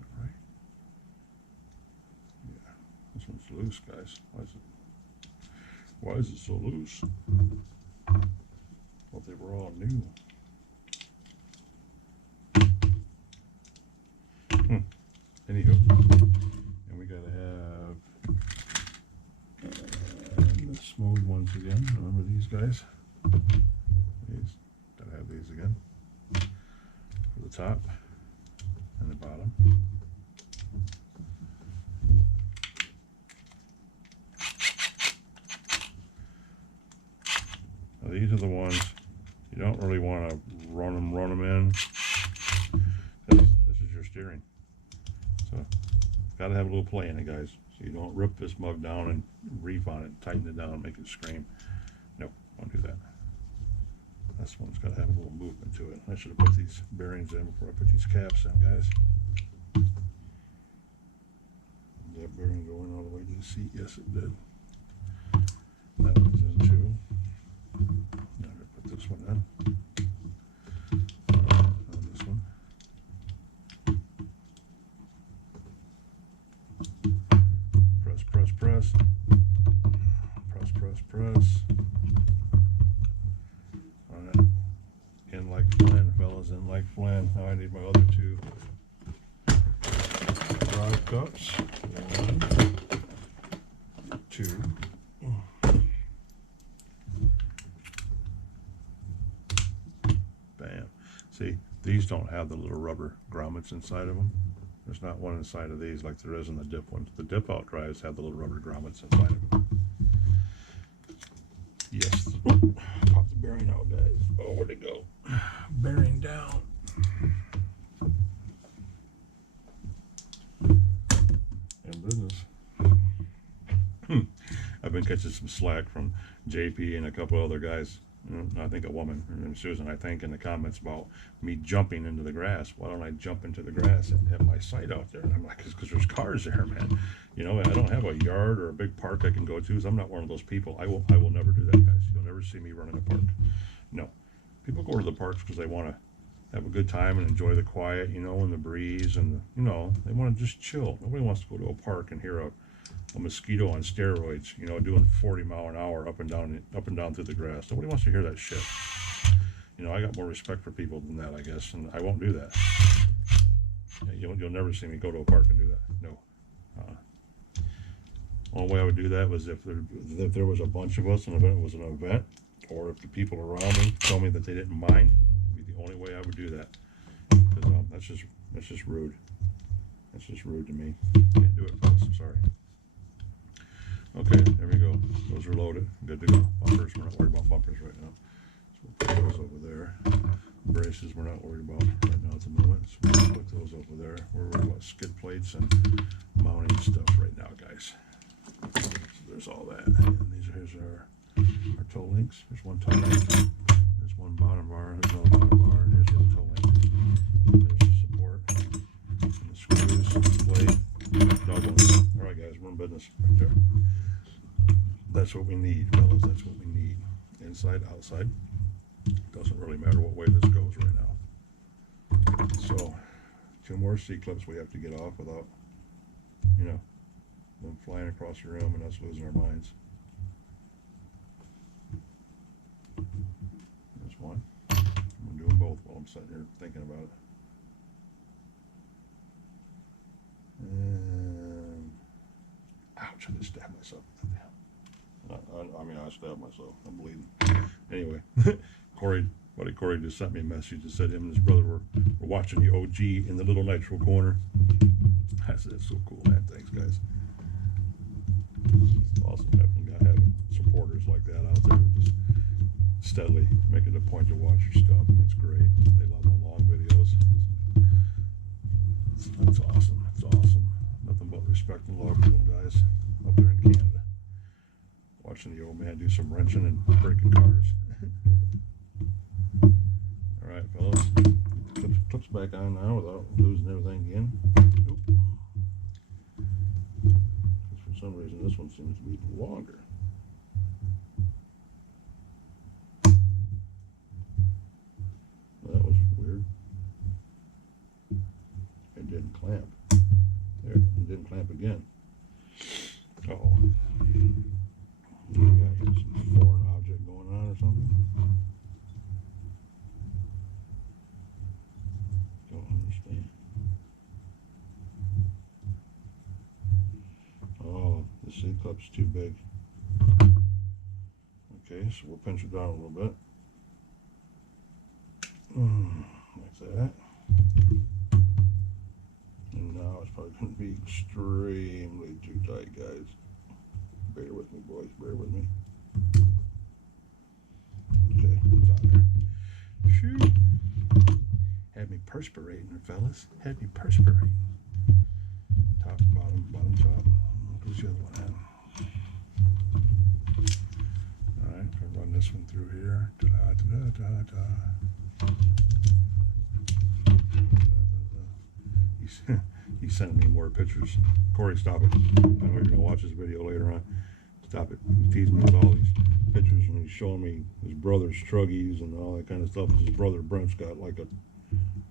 all right. Yeah, this one's loose, guys. Why is it so loose? Thought they were all new. Anywho, and we gotta have the smooth ones again. Remember these guys? These, gotta have these again for the top and the bottom. Now these are the ones you don't really want to run them in. This is your steering. So, gotta have a little play in it, guys. So you don't rip this mug down and reef on it, tighten it down, make it scream. Nope, don't do that. This one's gotta have a little movement to it. I should have put these bearings in before I put these caps in, guys. Did that bearing go in all the way to the seat? Yes, it did. That one's in too. Now I'm gonna put this one in. This one. Press, press, press. Press, press, press. Alright. In like Flynn, fellas, in like Flynn. Now I need my other two drive cups. 1, 2. Bam. See, these don't have the little rubber grommets inside of them. There's not one inside of these like there is in the dip ones. The dip out drives have the little rubber grommets inside of them. Yes. Ooh, pop the bearing out, guys. Oh, where'd it go? Bearing down. In business. I've been been catching some slack from JP and a couple other guys. I think a woman, her name's Susan, I think, in the comments about me jumping into the grass. Why don't I jump into the grass at my site out there? And I'm like, because there's cars there, man. You know, I don't have a yard or a big park I can go to. So I'm not one of those people. I will never do that, guys. You'll never see me running a park. No. People go to the parks because they want to have a good time and enjoy the quiet, you know, and the breeze, and you know, they want to just chill. Nobody wants to go to a park and hear a mosquito on steroids, you know, doing 40-mile-an-hour up and down through the grass. Nobody wants to hear that shit. You know, I got more respect for people than that, I guess, and I won't do that. You'll never see me go to a park and do that. No. Only way I would do that was if there was a bunch of us and it was an event, or if the people around me told me that they didn't mind. It'd be the only way I would do that. Because that's just rude. That's just rude to me. Can't do it, fellas. I'm sorry. Okay, there we go. Those are loaded. Good to go. Bumpers, we're not worried about bumpers right now. So we'll put those over there. Braces, we're not worried about right now at the moment. So we'll put those over there. We're worried about skid plates and mounting stuff right now, guys. So there's all that. And here's our toe links. There's one toe link. There's one bottom bar. There's another bottom bar. And here's the other toe link. There's the support. And the screws, the plate, double. All right, guys, we're in business right there. That's what we need, fellas. That's what we need. Inside, outside. Doesn't really matter what way this goes right now. So, 2 more C-clips we have to get off without, you know, them flying across the room and us losing our minds. There's one. I'm doing both while I'm sitting here thinking about it. And ouch! I just stabbed myself. I mean, I stabbed myself. I'm bleeding. Anyway, buddy Corey just sent me a message that said him and his brother were watching the OG in the little Nitro corner. I said, that's so cool, man. Thanks, guys. It's awesome having supporters like that out there who just steadily make it a point to watch your stuff. And it's great. They love the long videos. That's awesome. It's awesome. Nothing but respect and love for them guys up there in Canada. Watching the old man do some wrenching and breaking cars. All right, fellas. Clips back on now without losing everything again. Nope. For some reason, this one seems to be longer. Well, that was weird. It didn't clamp. There, it didn't clamp again. Uh-oh. You got some foreign object going on or something? Don't understand. Oh, the C-clip's too big. Okay, so we'll pinch it down a little bit. Like that. And now it's probably going to be extremely too tight, guys. Bear with me, boys. Bear with me. Okay, it's on there. Shoot. Had me perspirating, fellas. Had me perspirating. Top, bottom, top. Where's the other one at? Alright, I'll run this one through here. He's sending me more pictures. Corey, stop it. I know you're going to watch this video later on. Stop it. He's teasing me with all these pictures, and he's showing me his brother's Truggies and all that kind of stuff. His brother Brent's got like an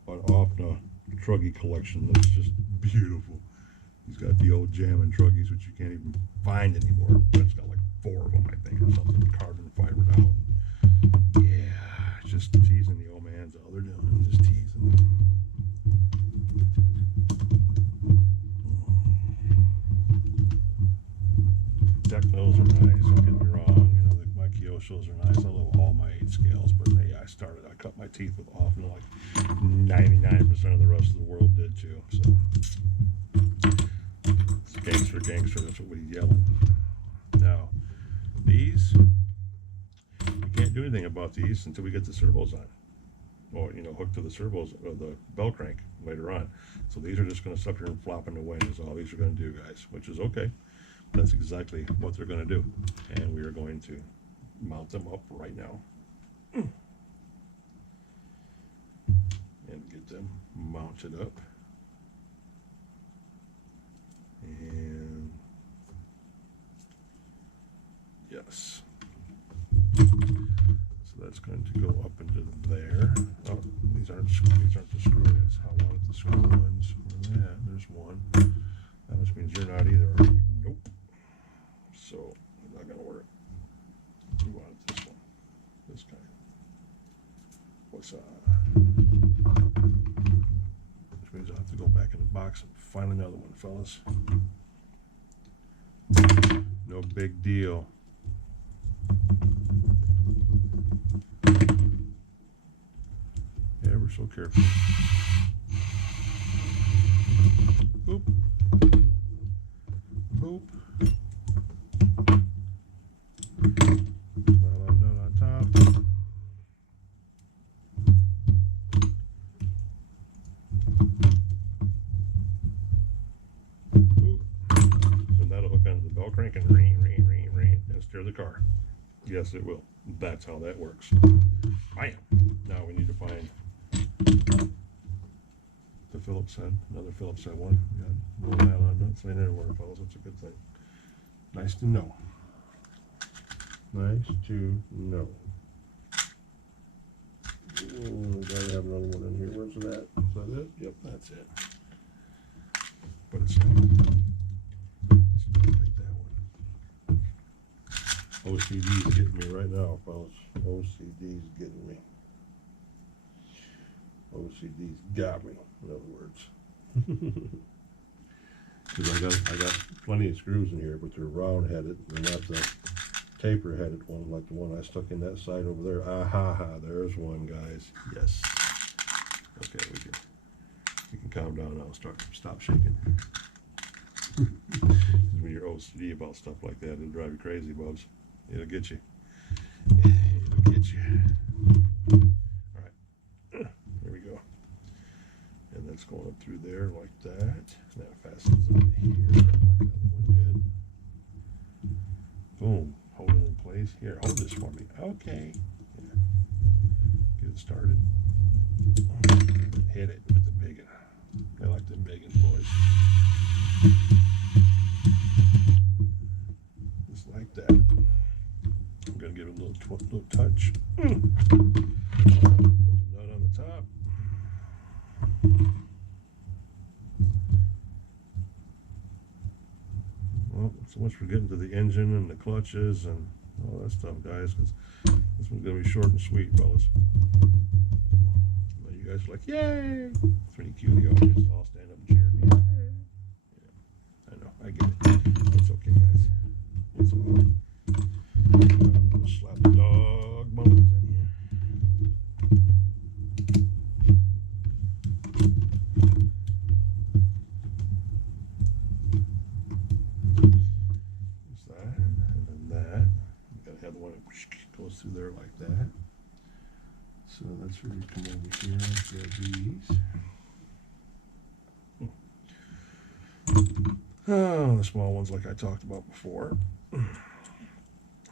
Offna Truggy collection that's just beautiful. He's got the old Jammin' Truggies, which you can't even find anymore. Brent's got like 4 of them, I think, or something, carbon fibered out. Yeah, just teasing the old man's all they're doing, just teasing. Technos are nice, don't get me wrong, you know, my Kyoshos are nice. I love all my 8 scales, but hey, I cut my teeth with Offna like 99% of the rest of the world did too, so. It's gangster, that's what we're yelling. Now, these, you can't do anything about these until we get the servos on. Or, you know, hooked to the servos, or the bell crank later on. So these are just going to sit here and flop in the wind is all these are going to do, guys, which is okay. that's exactly what they're going to do. And we are going to mount them up right now. And get them mounted up. And yes. So that's going to go up into there. Oh, these aren't the screw heads. I wanted the screw ones. Yeah, there's one. That which means you're not either, are you? Nope. So not gonna work. You wanted this one. This guy. What's which means I'll have to go back in the box and find another one, fellas. No big deal. Yeah, we're so careful. Boop. Boop. Nut on top. Boop. So that'll hook onto the bell crank and ring, and steer the car. Yes, it will. That's how that works. Bam. Now we need to find the Phillips head, another Phillips head one. We got no nylon nuts in everywhere, fellas. That's a good thing. Nice to know. Nice to know. Oh, gotta have another one in here. Where's it at? Is that it? Yep, that's it. But it's not like that one. OCD's getting me right now, fellas. OCD's getting me. OCD's got me, in other words. Because I got plenty of screws in here, but they're round headed. They're not the taper headed one like the one I stuck in that side over there. There's one, guys. Yes. Okay, we can calm down now. Stop shaking. When you're OCD about stuff like that, it'll drive you crazy, Bubs. It'll get you. It'll get you. All right. Here we go. And that's going up through there like that. That fastens on here like the other one did. Boom. Hold it in place. Here, hold this for me. Okay. Yeah. Get it started. Hit it with the biggin. I like them biggins, boys. Just like that. I'm going to give it a little touch. Put the nut on the top. Well, so much for getting to the engine and the clutches and all that stuff, guys, because this one's going to be short and sweet, fellas. You guys are like, yay! It's pretty cute. The audience all stand up and cheer. Yay! Yeah, I know. I get it. It's okay, guys. It's all right. I'm going to slap the dog bones in here. Goes through there like that. So that's where you come over here and grab these. Oh, the small ones like I talked about before,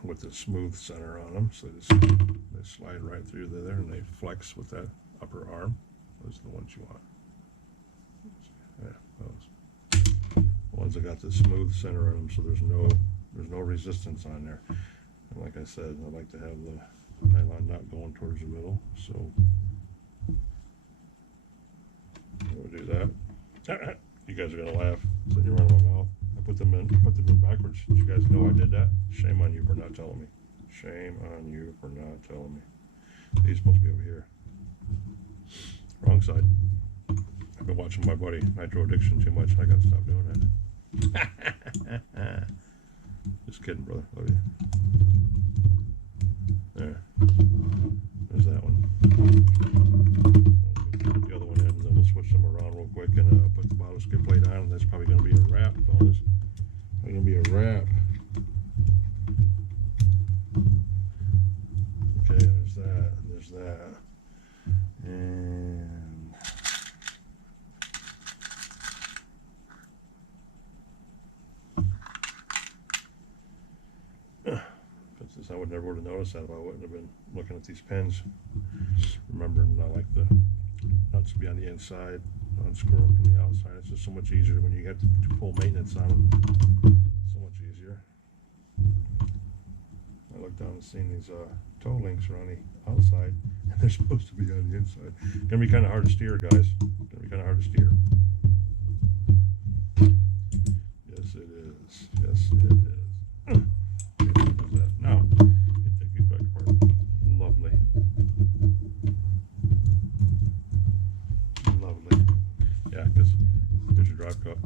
with the smooth center on them. So they slide right through there and they flex with that upper arm. Those are the ones you want. Yeah, those. The ones that got the smooth center on them, so there's no resistance on there. And like I said, I like to have the nylon nut going towards the middle, so we'll do that. You guys are gonna laugh. It's in your run of my mouth. I put them in backwards. Did you guys know I did that? Shame on you for not telling me. Shame on you for not telling me. These supposed to be over here. Wrong side. I've been watching my buddy Nitro Addiction too much. I gotta stop doing that. Just kidding, brother. Love you. There. There's that one. Put the other one in, and then we'll switch them around real quick and put the bottle skid plate on, and that's probably going to be a wrap, fellas. Probably going to be a wrap. Okay, there's that, and there's that. And would never would have noticed that if I wouldn't have been looking at these pins. Remembering I like the nuts to be on the inside, unscrew them from the outside. It's just so much easier when you have to do full maintenance on them. So much easier. I looked down and seen these toe links are on the outside, and they're supposed to be on the inside. Gonna be kind of hard to steer, guys. Gonna be kind of hard to steer. Yes, it is. Yes, it is. Now, you take these back apart. Lovely. Lovely. Yeah, because there's your drive cup.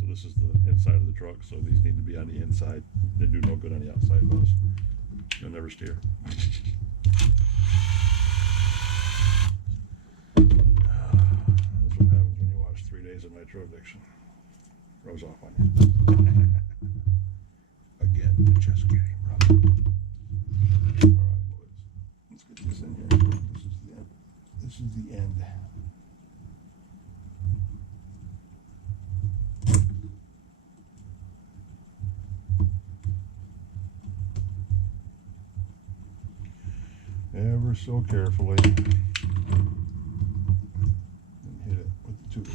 So this is the inside of the truck, so these need to be on the inside. They do no good on the outside, those. You'll never steer. That's what happens when you watch 3 days of Nitro Addiction. Rose off on you. Again, just kidding, bro. Alright, boys. Let's get this in here. This is the end. This is the end. Ever so carefully. And hit it with the tube.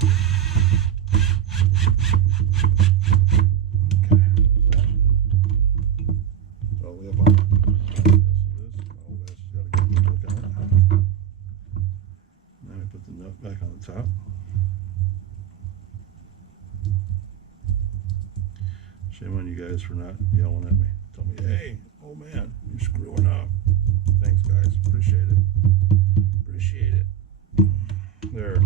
Okay, there's that. It's all the way up on it. Yes, it is. My old ass has got to get a good look on it. Then I put the nut back on the top. Shame on you guys for not yelling at me. Tell me, hey, old man, you're screwing up. Thanks, guys. Appreciate it. Appreciate it. There.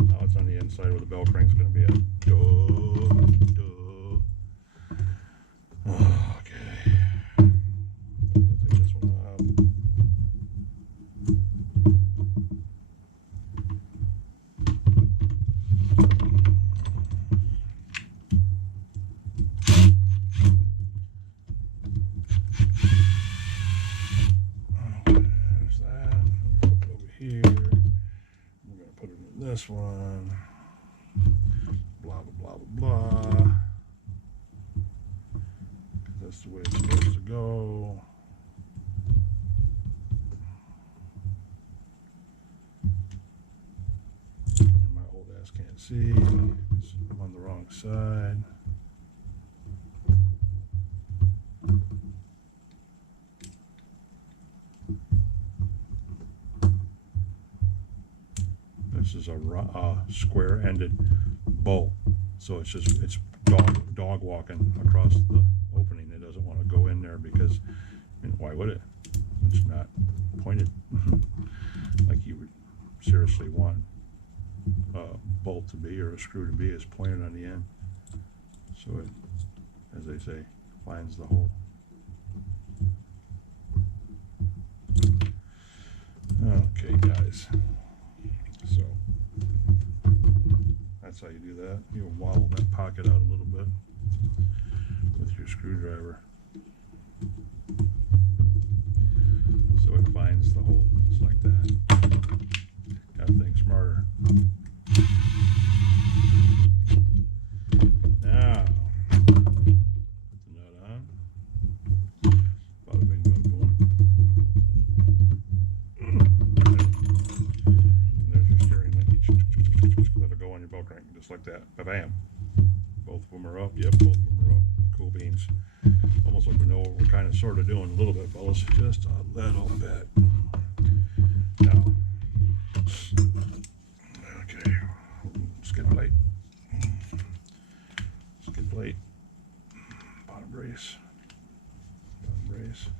Now it's on the inside where the bell crank's going to be at. Okay. I'm going to take this one out. This one, blah blah blah blah blah. That's the way it's supposed to go. And my old ass can't see. I'm on the wrong side. This is a square-ended bolt, so it's dog walking across the opening. It doesn't want to go in there because, I mean, why would it? It's not pointed like you would seriously want a bolt to be or a screw to be. Is pointed on the end, so it, as they say, finds the hole. Okay, guys. So that's how you do that. You'll waddle that pocket out a little bit with your screwdriver, so it finds the hole just like that. Gotta think smarter. Now put the nut on. Bada bing, bada boom. Let it go on your bell crank, just like that. Ba-bam. Both of them are up. Yep, both of them are up. Cool beans. Almost like we know what we're kind of sort of doing a little bit, fellas. Just a little bit. Now, okay. Skid plate. Skid plate. Bottom brace. Bottom brace.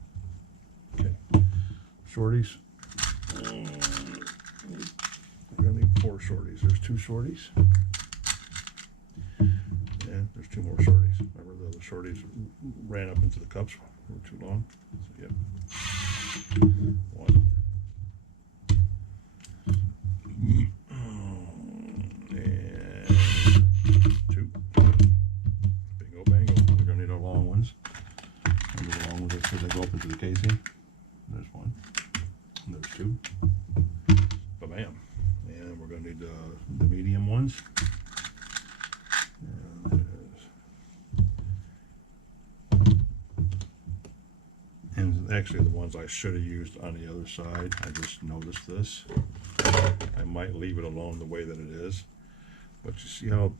Okay. Shorties. We're going to need 4 shorties. There's 2 shorties. And there's 2 more shorties. Remember the other shorties ran up into the cups. They were too long. So, yep. 1. And 2. Bingo, bango. We're going to need our long ones. Remember the long ones I said they go up into the casing? There's 1. And there's 2. Ba-bam. And we're going to need the medium ones. And actually the ones I should have used on the other side. I just noticed this. I might leave it alone the way that it is. But you see how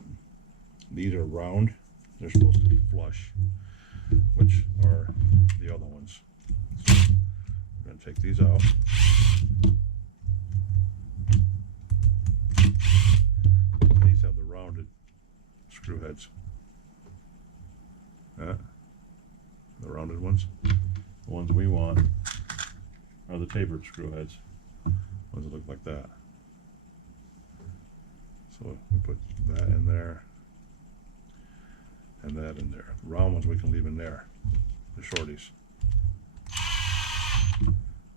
these are round? They're supposed to be flush, which are the other ones. So we're going to take these out. These have the rounded screw heads. The rounded ones. The ones we want are the tapered screw heads. Ones that look like that. So we put that in there and that in there. The round ones we can leave in there. The shorties.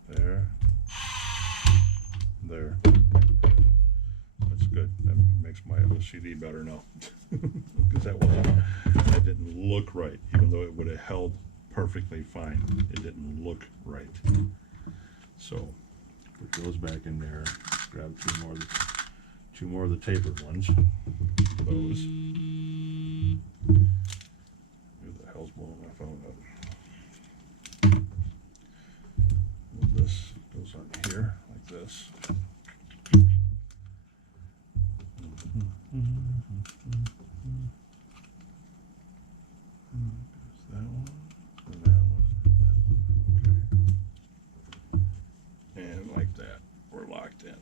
There. There. That's good. That makes my OCD better now. Because that didn't look right, even though it would have held perfectly fine. It didn't look right. So put those back in there. Grab two more of the tapered ones. Those. Who the hell's blowing my phone up? This goes on here like this. That one, and that one, okay. And like that, we're locked in.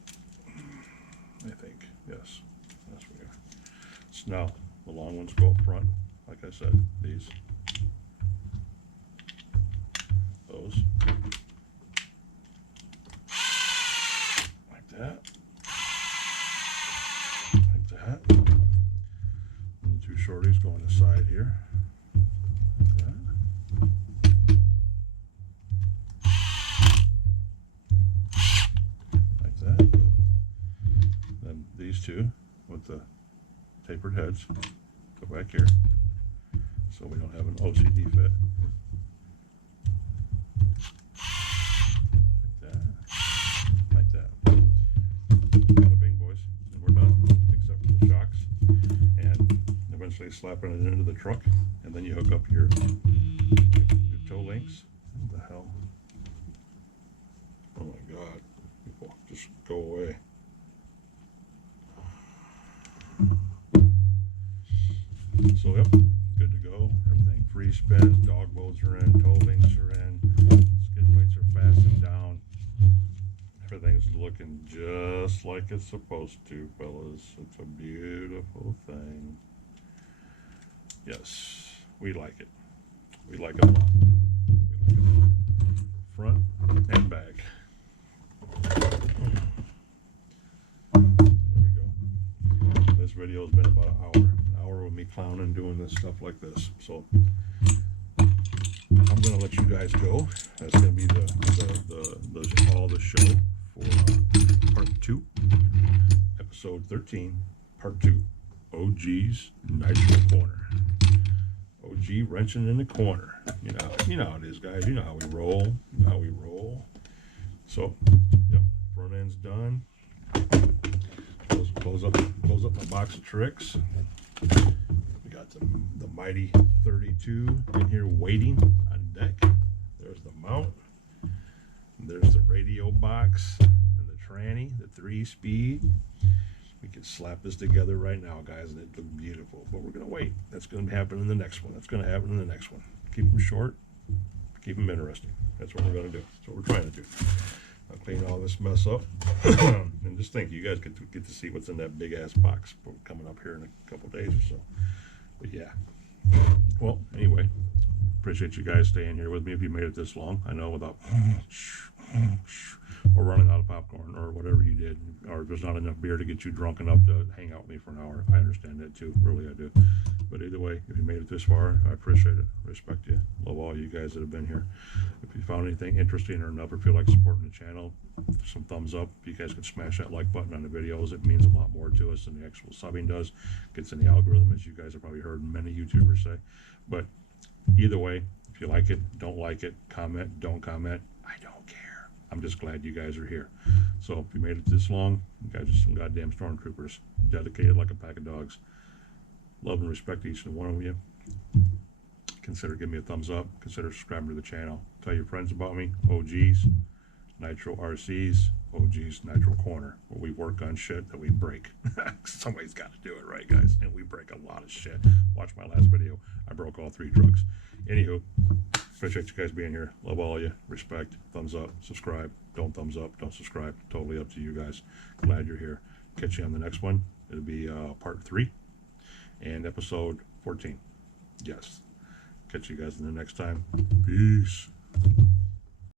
I think, yes, we are. So now the long ones go up front, like I said, these, those, like that, like that. And the two shorties go on the side here, like that, like that. Then these two with the tapered heads go back here, so we don't have an OCD fit. Like that. Bada bing, boys, and we're done, except for the shocks, and eventually slapping it into the truck, and then you hook up your toe links. What the hell? Oh my God! People, just go away. So yep, good to go. Everything free spins, dog bows are in, toe links are in, skid plates are fastened down. Everything's looking just like it's supposed to, fellas. It's a beautiful thing. Yes, we like it. We like it a lot. We like it a lot. Front and back. There we go. This video has been about an hour. Of me clowning doing this stuff like this, so I'm gonna let you guys go. That's gonna be all the show for part 2, episode 13, part 2. OG's Nitro Corner. OG wrenching in the corner. You know how it is, guys. You know how we roll. So, yep, front end's done. Close up my box of tricks. We got the mighty 32 in here waiting on deck. There's the mount. There's the radio box and the tranny, the 3-speed. We can slap this together right now, guys, and it looks beautiful. But we're going to wait. That's going to happen in the next one. Keep them short. Keep them interesting. That's what we're going to do. That's what we're trying to do. I'll clean all this mess up. And just think, you guys get to see what's in that big ass box coming up here in a couple days or so. But yeah. Well, anyway, appreciate you guys staying here with me if you made it this long. I know without or running out of popcorn or whatever you did, or if there's not enough beer to get you drunk enough to hang out with me for an hour. I understand that too. Really, I do. But either way, if you made it this far, I appreciate it. Respect you. Love all you guys that have been here. If you found anything interesting or enough or feel like supporting the channel, some thumbs up. You guys can smash that like button on the videos. It means a lot more to us than the actual subbing does. Gets in the algorithm, as you guys have probably heard many YouTubers say. But either way, if you like it, don't like it, comment, don't comment, I don't care. I'm just glad you guys are here. So if you made it this long, you guys are some goddamn stormtroopers, dedicated like a pack of dogs. Love and respect each and one of you. consider giving me a thumbs up. Consider subscribing to the channel. Tell your friends about me. OGs, Nitro RCs, OGs Nitro Corner, where we work on shit that we break. Somebody's got to do it, right, guys? And we break a lot of shit. Watch my last video. I broke all 3 trucks. Anywho, appreciate you guys being here. Love all of you. Respect. Thumbs up. Subscribe. Don't thumbs up. Don't subscribe. Totally up to you guys. Glad you're here. Catch you on the next one. It'll be part 3 and episode 14. Yes. Catch you guys in the next time. Peace.